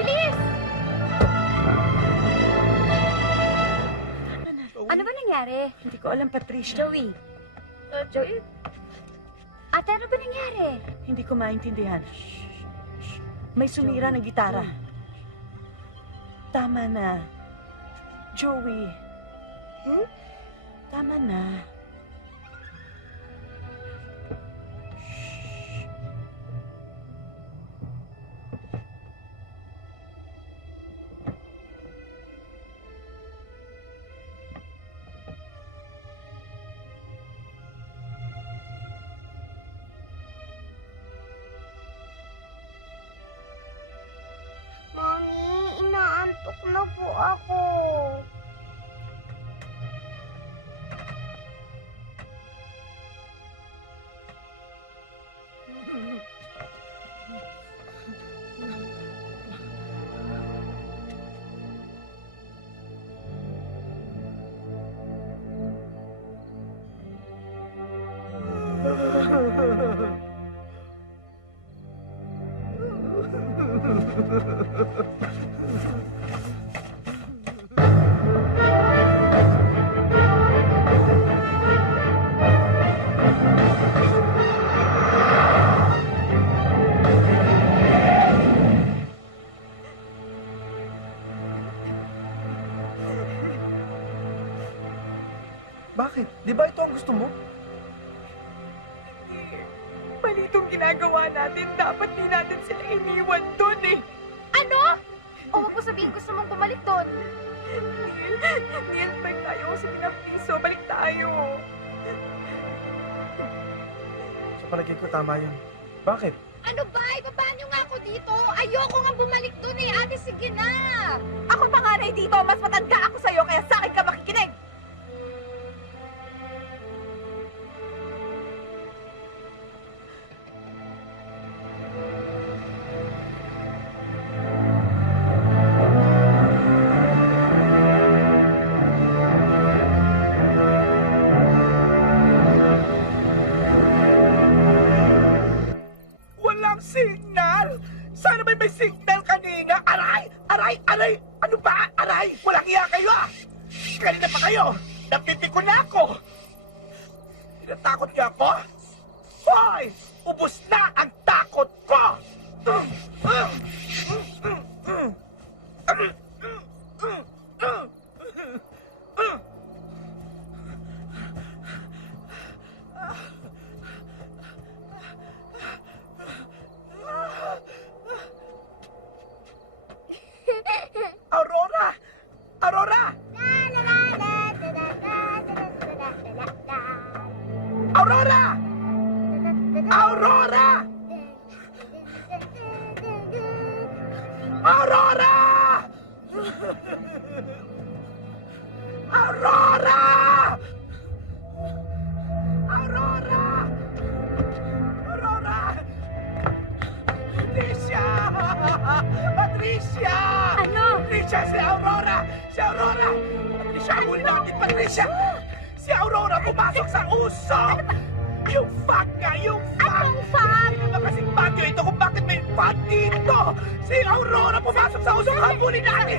Bilis! Ano ba nangyari? Hindi ko alam, Patricia. Joey, Joey? ate, ano ba nangyari? Hindi ko maintindihan. May sumira ng gitara. Tama na. Joey. Tama na. Mami, inaantok na po ako. Bakit? Di ba ito ang gusto mo? Mali itong ginagawa natin. Dapat di natin sila iniwan doon eh. Ano? O huwag mo sabihin gusto mong bumalik doon. Neil, balik tayo. Sige na, please. So, balik tayo. Sa palagay ko, tama yun. Bakit? Ano ba? Ibaba niyo nga ako dito. Ayoko nga bumalik doon eh. Ate, sige na. Ako panganay dito. Mas matanda ako sa'yo, kaya sa akin ka makikinig. Walang signal! Sana may signal kanina. Aray! Aray! Aray! Ano ba? Aray! Walang iya kayo ah! Kanina pa kayo! Napipiko na ako! Tinatakot niyo ako? Hoy! Ubus na ang takot ko! Aurora! Aurora! Aurora! Aurora! Aurora! Aurora! Aurora! Aurora! Patricia! Patricia! Ano? Patricia, si Aurora! Si Aurora! Patricia, huli natin, Patricia! Si Aurora pumasok sa usok! Yung fag nga! Yung fag! Anong fag? Ano ba kasing bagyo ito kung bakit may fag dito? Si Aurora pumasok sa usok! Habulin natin!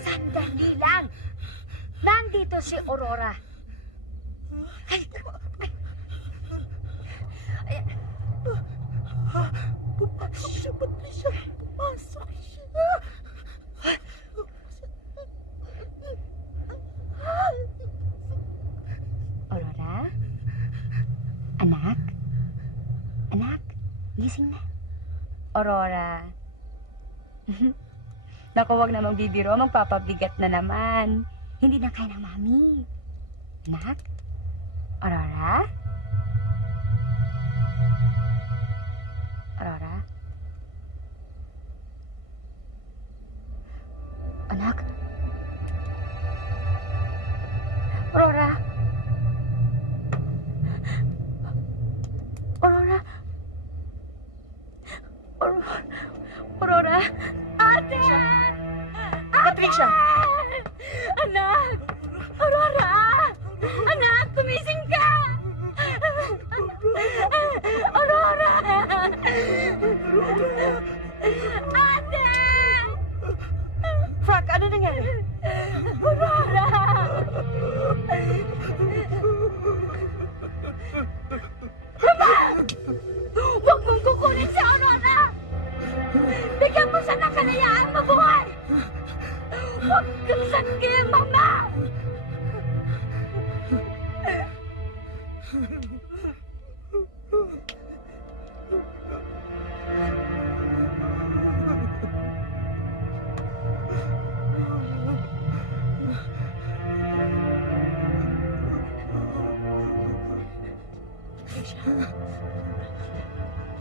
Sandali lang. Nandito si Aurora. Ay, Pumasok siya, Patricia! Pumasok siya! Aurora? Anak? Anak, gising na. Aurora. Naku, wag namang bibiro, magpapabigat na naman. Hindi na kaya ng mami. Anak? Aurora? Aurora? Anak? Aurora? Aurora? Aurora? Ate! Patricia! Anak! Aurora! Anak, kumising ka! Aurora! Ate! Frank, ano nangyari? Aurora! Mama! Huwag mong kukunin si Aurora! Bigyan mo siya ng kalayaan mabuhay! Huwag kang sakit, Mama!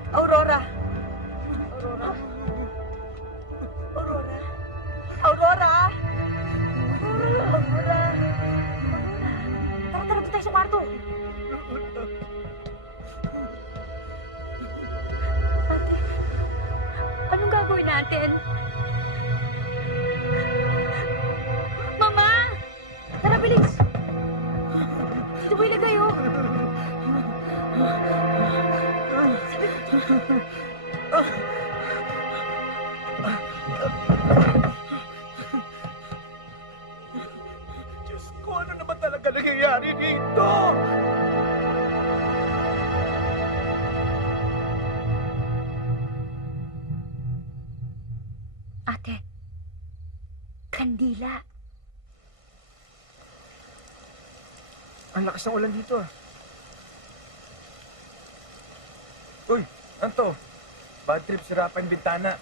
Aurora! Aurora! Aurora! Aurora! Aurora! Tara, tara, doon tayo sa kwarto. Ate, anong gagawin natin? Mama! Tara, bilis. Dito mo ilagay, oh. Diyos ko, ano naman talaga nangyayari dito? Ate, kandila. Ang lakas ng ulan dito ah. Uy, Anto. Bad trip, sirapan yung bintana.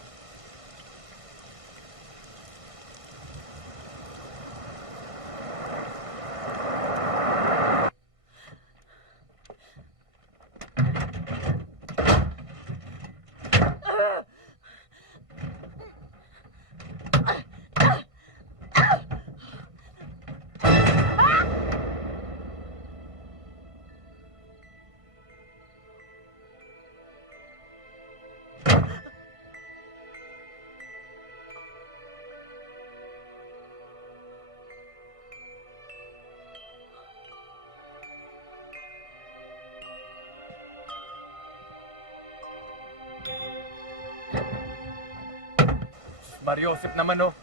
Mariosep naman, oh.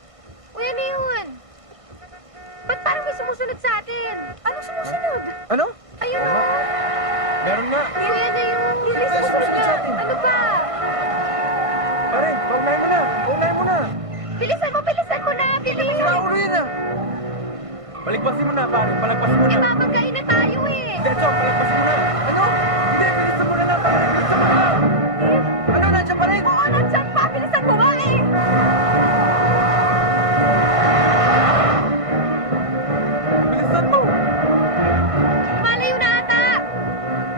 Uy, ano yun? Ba't parang may sumusunod sa atin? Anong sumusunod? Ano? Ayun o. Meron nga. Uy, ano yun? Hindi sumusunod nga. Ano ba? Pare, paunahin mo na. Paunahin mo na. Bilisan mo na. Bilis. Naulo yun ah. Palagpasin mo na, pare. Palagpasin mo Eh, na. mamagayin na tayo eh. Hindi, Chong. Palagpasin mo na. Ano? Hindi, bilisan mo na lang, pare. Bilisan mo na. Ano, nandiyan pa rin? Oo, nandyan pa. Bilisan mo nga eh. Bilisan mo. Malayo na ata.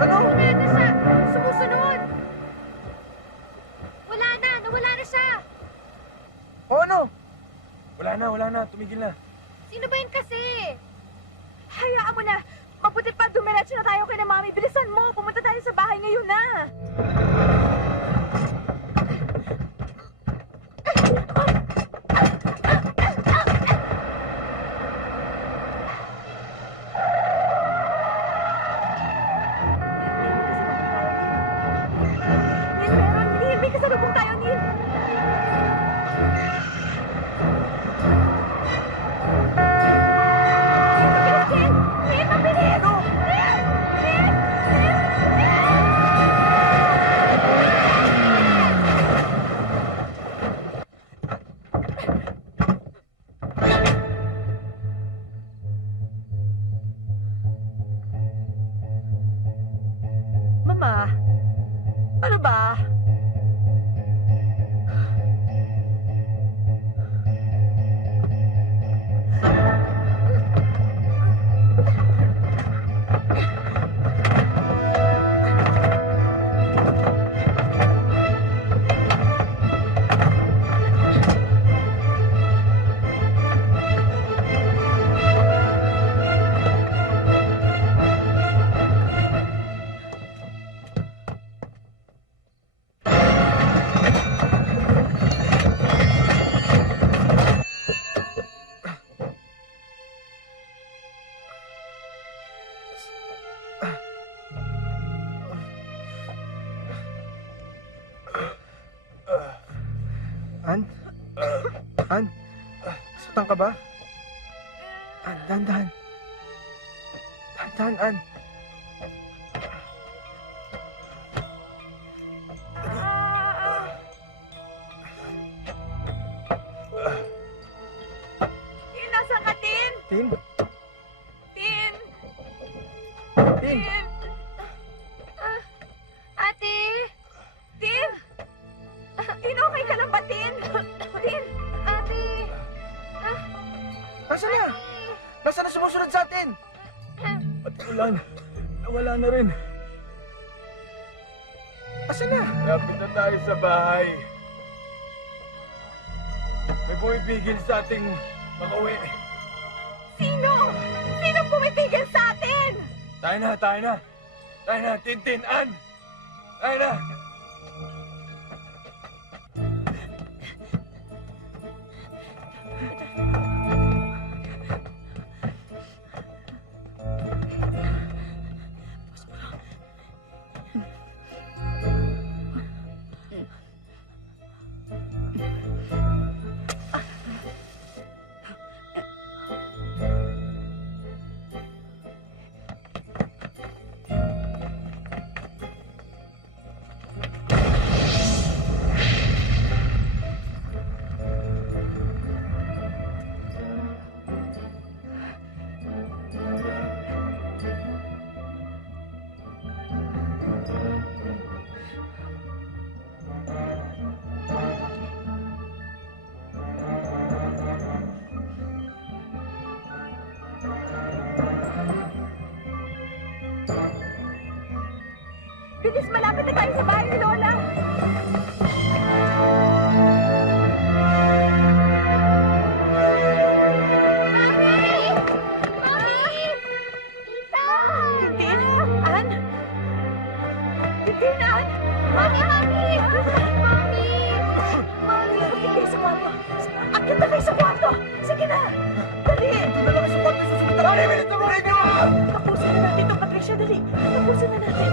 Ano? Wala na siya. Sumusunod. Nawala na siya. O ano? Wala na. Tumigil na. Sino ba yun kasi? Hayaan mo na. Mabuti pa, dumiretso na tayo kay na Mami. Bilisan mo. Pumunta tayo sa bahay ngayon na. Neil, may kasalubong tayo, Neil. Mabilis, Neil! Neil, mabilis! Neil! Mama, ano ba? An? Satan ka ba? Dahan. Dahan, An. Tin, nasaan ka, Tin? Tin? Tin! Tin? Ate! Tin! Tin, okay ka lang ba, Tin? Tin! Ate! Nasaan na? Nasaan na sumusunod sa atin? Pati ulan. Nawala na rin. Nasaan na? Lapit na tayo sa bahay. May bumipigil sa ating makauwi. Sino? Sino pumipigil sa atin? Tayo na. Tayo na, Tintin, An! Tayo na! Bilis, malapit na tayo sa bahay ni Lola. Tin, An? Tin, An? Mami! Akit kayo sa kwarto. Akit na kayo sa kwarto. Sige na. Dali. Ito na lang sa kwarto susunod. Dali, bilis na mga inyo! Tapusin na natin ito, Patricia. Dali. Tapusin na natin.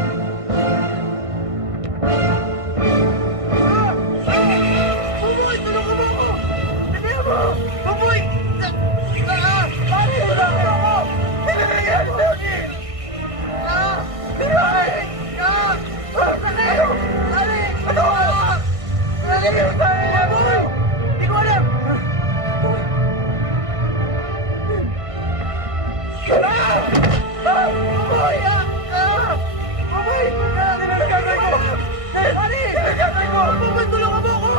Boboy, tulungan mo ako!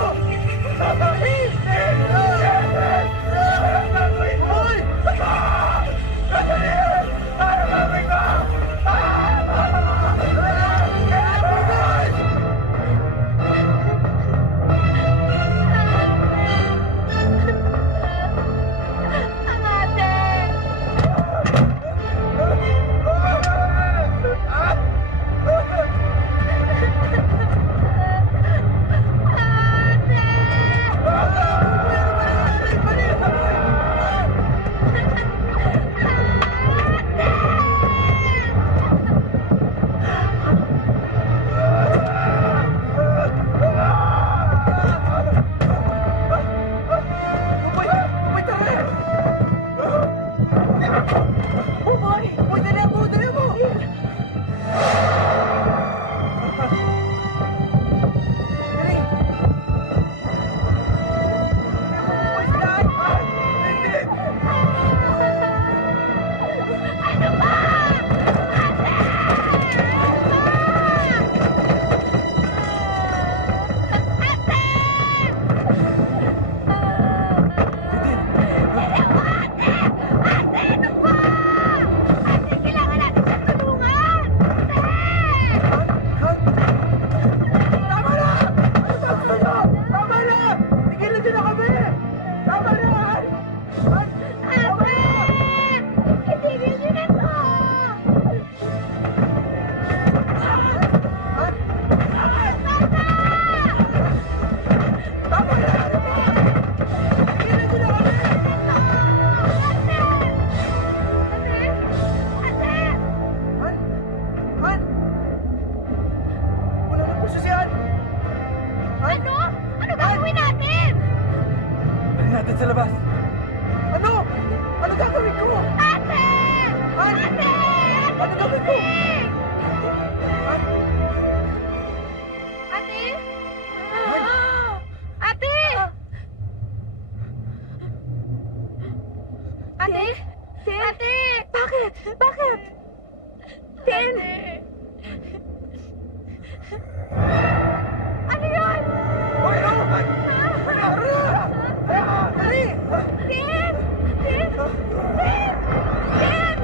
Natin sa labas. Ano? Ano gagawin ko? Ate! Ate! Ano gagawin ko? Ate? Ate! Ate? Ate! Bakit? Bakit? Tin! Ano yun? Hoy, ano? Dali! Tin! Tin! Tin! Tin!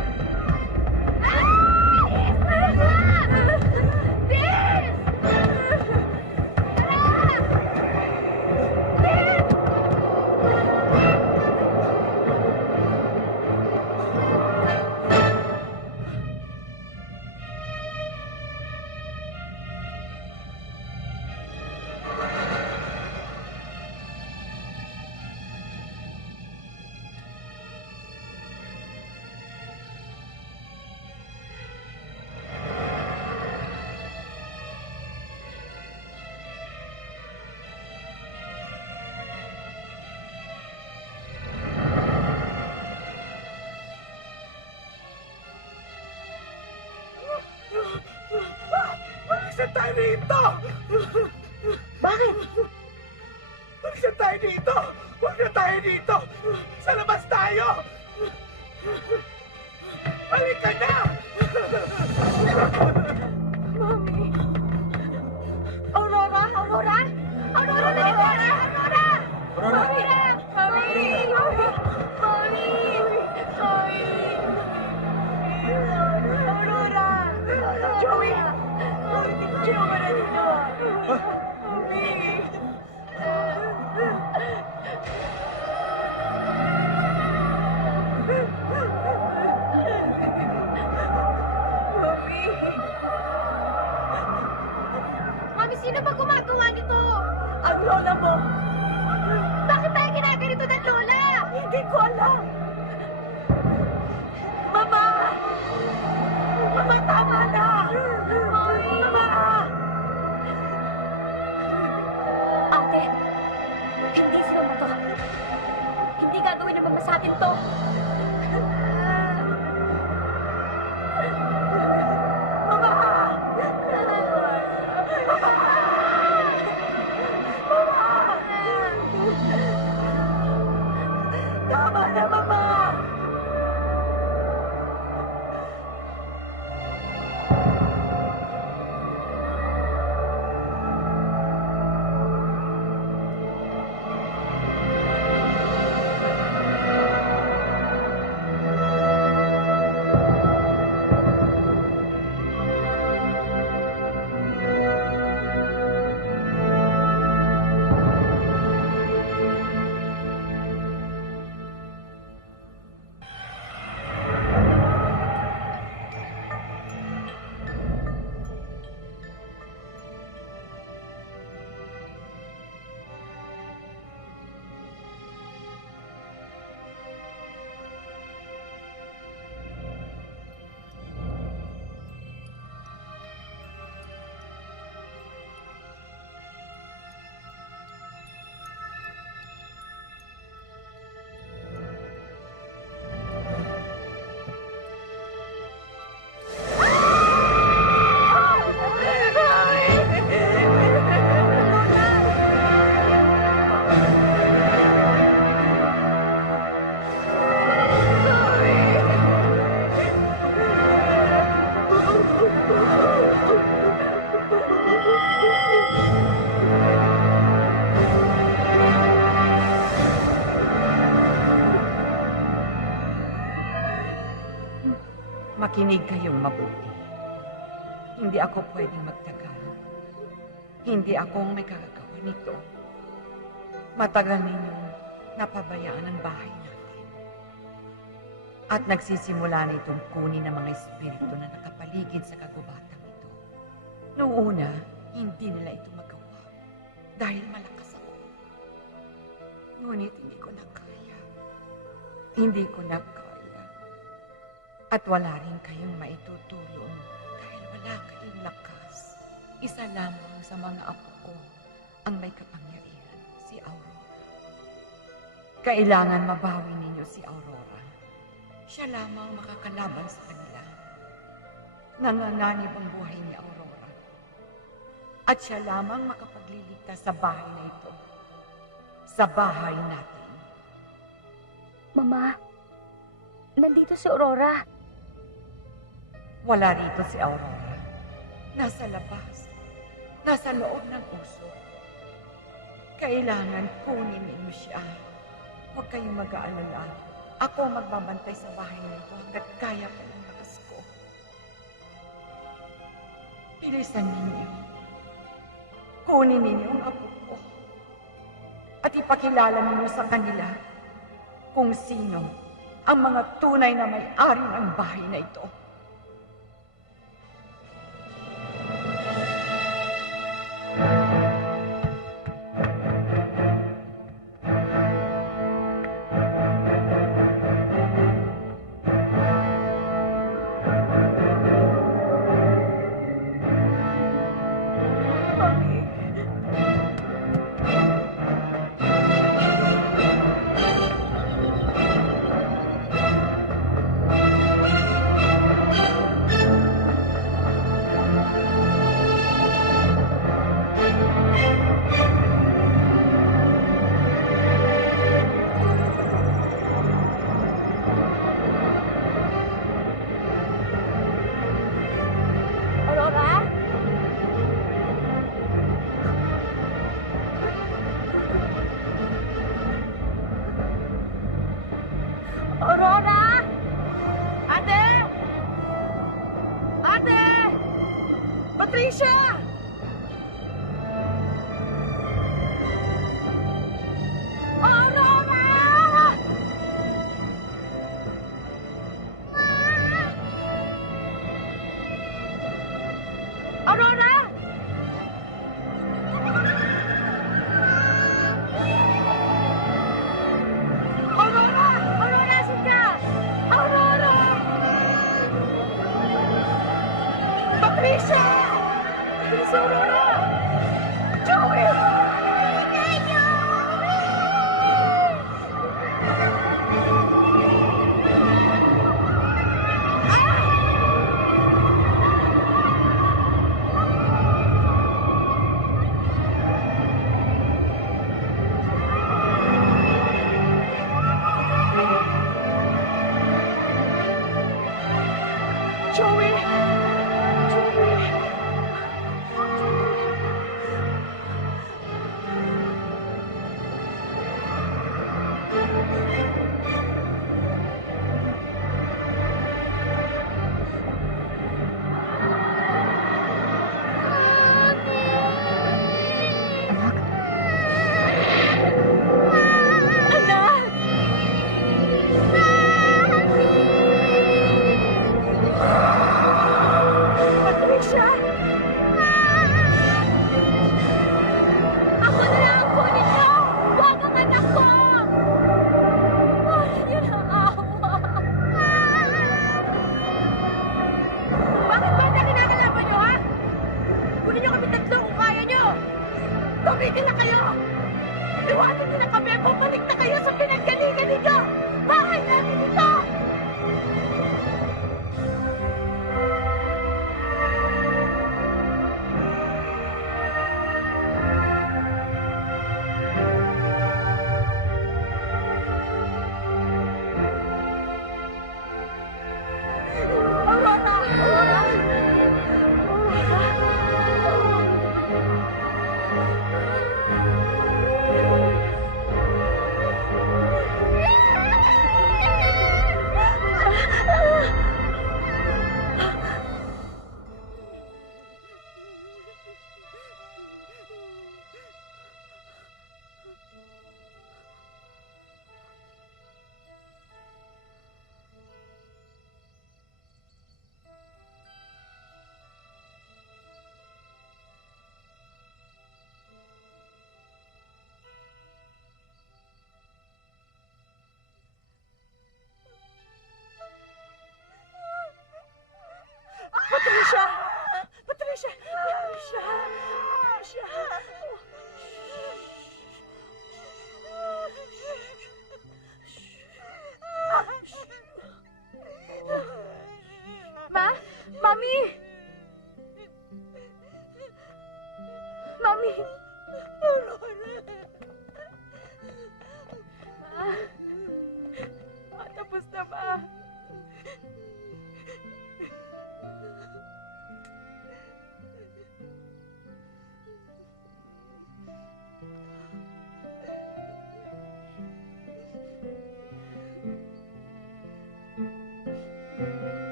Alisan tayo dito! Bakit? Alisan tayo dito! Huwag na tayo dito! Sa labas tayo! Halika na! Mami. Aurora! Aurora! Aurora! Aurora! Aurora! Aurora! Mami! Mami! Mami! Mami! Aurora! Joey! Joey, wala dito. Mami. Mami, sino ba gumagawa nito? Ang lola mo. Bakit tayo ginaganito ng lola? Hindi ko alam. Mama! Mama, tama na! Mama! Ate, hindi sila to. Hindi gagawin ng mama sa atin to. Mama! Tama na, Mama! Makinig kayong mabuti. Hindi ako pwedeng magtagal. Hindi ako ang may kagagawa nito. Matagal ninyong napabayaan ang bahay natin. At nagsisimula na itong kunin ng mga espiritu na nakapaligid sa kagubatang ito. Noong una, hindi nila ito magawa dahil malakas ako. Ngunit hindi ko na kaya. Hindi ko na kaya. At wala rin kayong maitutulong dahil wala kayong lakas. Isa lamang sa mga apo ko ang may kapangyarihan, si Aurora. Kailangan mabawi ninyo si Aurora. Siya lamang makakalaban sa kanila. Nanganganib ang buhay ni Aurora. At siya lamang makapagliligtas sa bahay na ito. Sa bahay natin. Mama, nandito si Aurora. Wala rito si Aurora. Nasa labas. Nasa loob ng uso. Kailangan kunin ninyo siya. Huwag kayong mag-aalala. Ako magbabantay sa bahay nito hanggat kaya pa ng lakas ko. Bilisan ninyo. Kunin ninyo ang apo ko. At ipakilala ninyo sa kanila kung sino ang mga tunay na may-ari ng bahay na ito. Aurora! Ate! Ate! Patricia! Aurora! Aurora! Aurora! Aurora, asan ka? Aurora! Patricia! Patricia, Aurora! Joey! Joey! Joey! Anak! Patricia! Ako na lang ang kunin niyo! Huwag ang anak ko! Wala niyo ng awa! Bakit ba na kinakalaban niyo, ha? Kunin niyo kami tatlo kung kaya niyo! Tumigil na kayo! Iwanan niyo na kami at bumalik na kayo sa pinanggalingan ninyo! Bahay namin ito! Aurora! Aurora! Aurora! Patricia! Patricia! Patricia! Patricia! Ma? Mami! Mami! Ma, tapos na ba?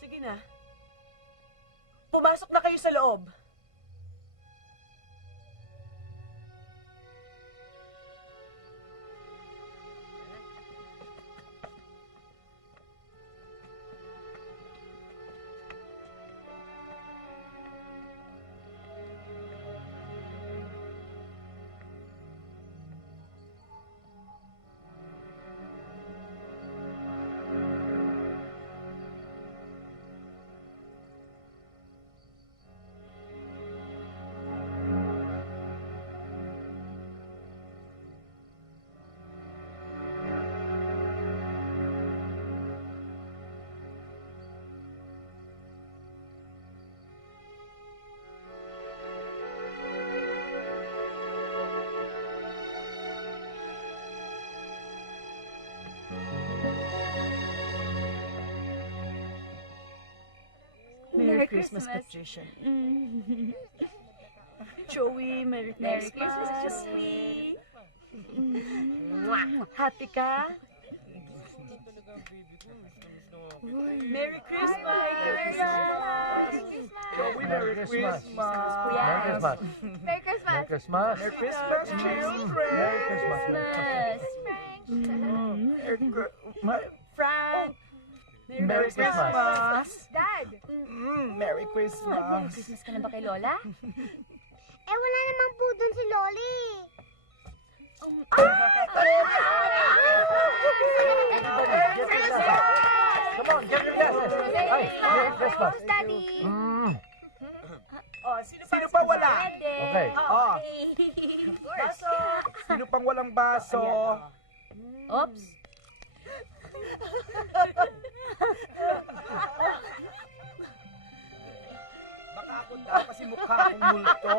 Sige na. Pumasok na kayo sa loob. Merry Christmas, Patricia. Joey, Merry Christmas. Merry Christmas, Joey. Happy ka? Merry Christmas! Joey, Merry Christmas! Merry Christmas. Merry Christmas! Merry Christmas. Merry Christmas, children! Merry Christmas. Frank! Merry Christmas. Dad! Merry Merry Christmas! Christmas ka na ba kay Lola? Eh, wala naman po dun si Loli. Everybody, get your glasses. Come on, get your glasses. Ay, Merry Christmas. Daddy! Oh, Sino pa wala? Okay. Oh, Baso! sino pang walang baso? Oops. Baka ako daw kasi mukha akong multo.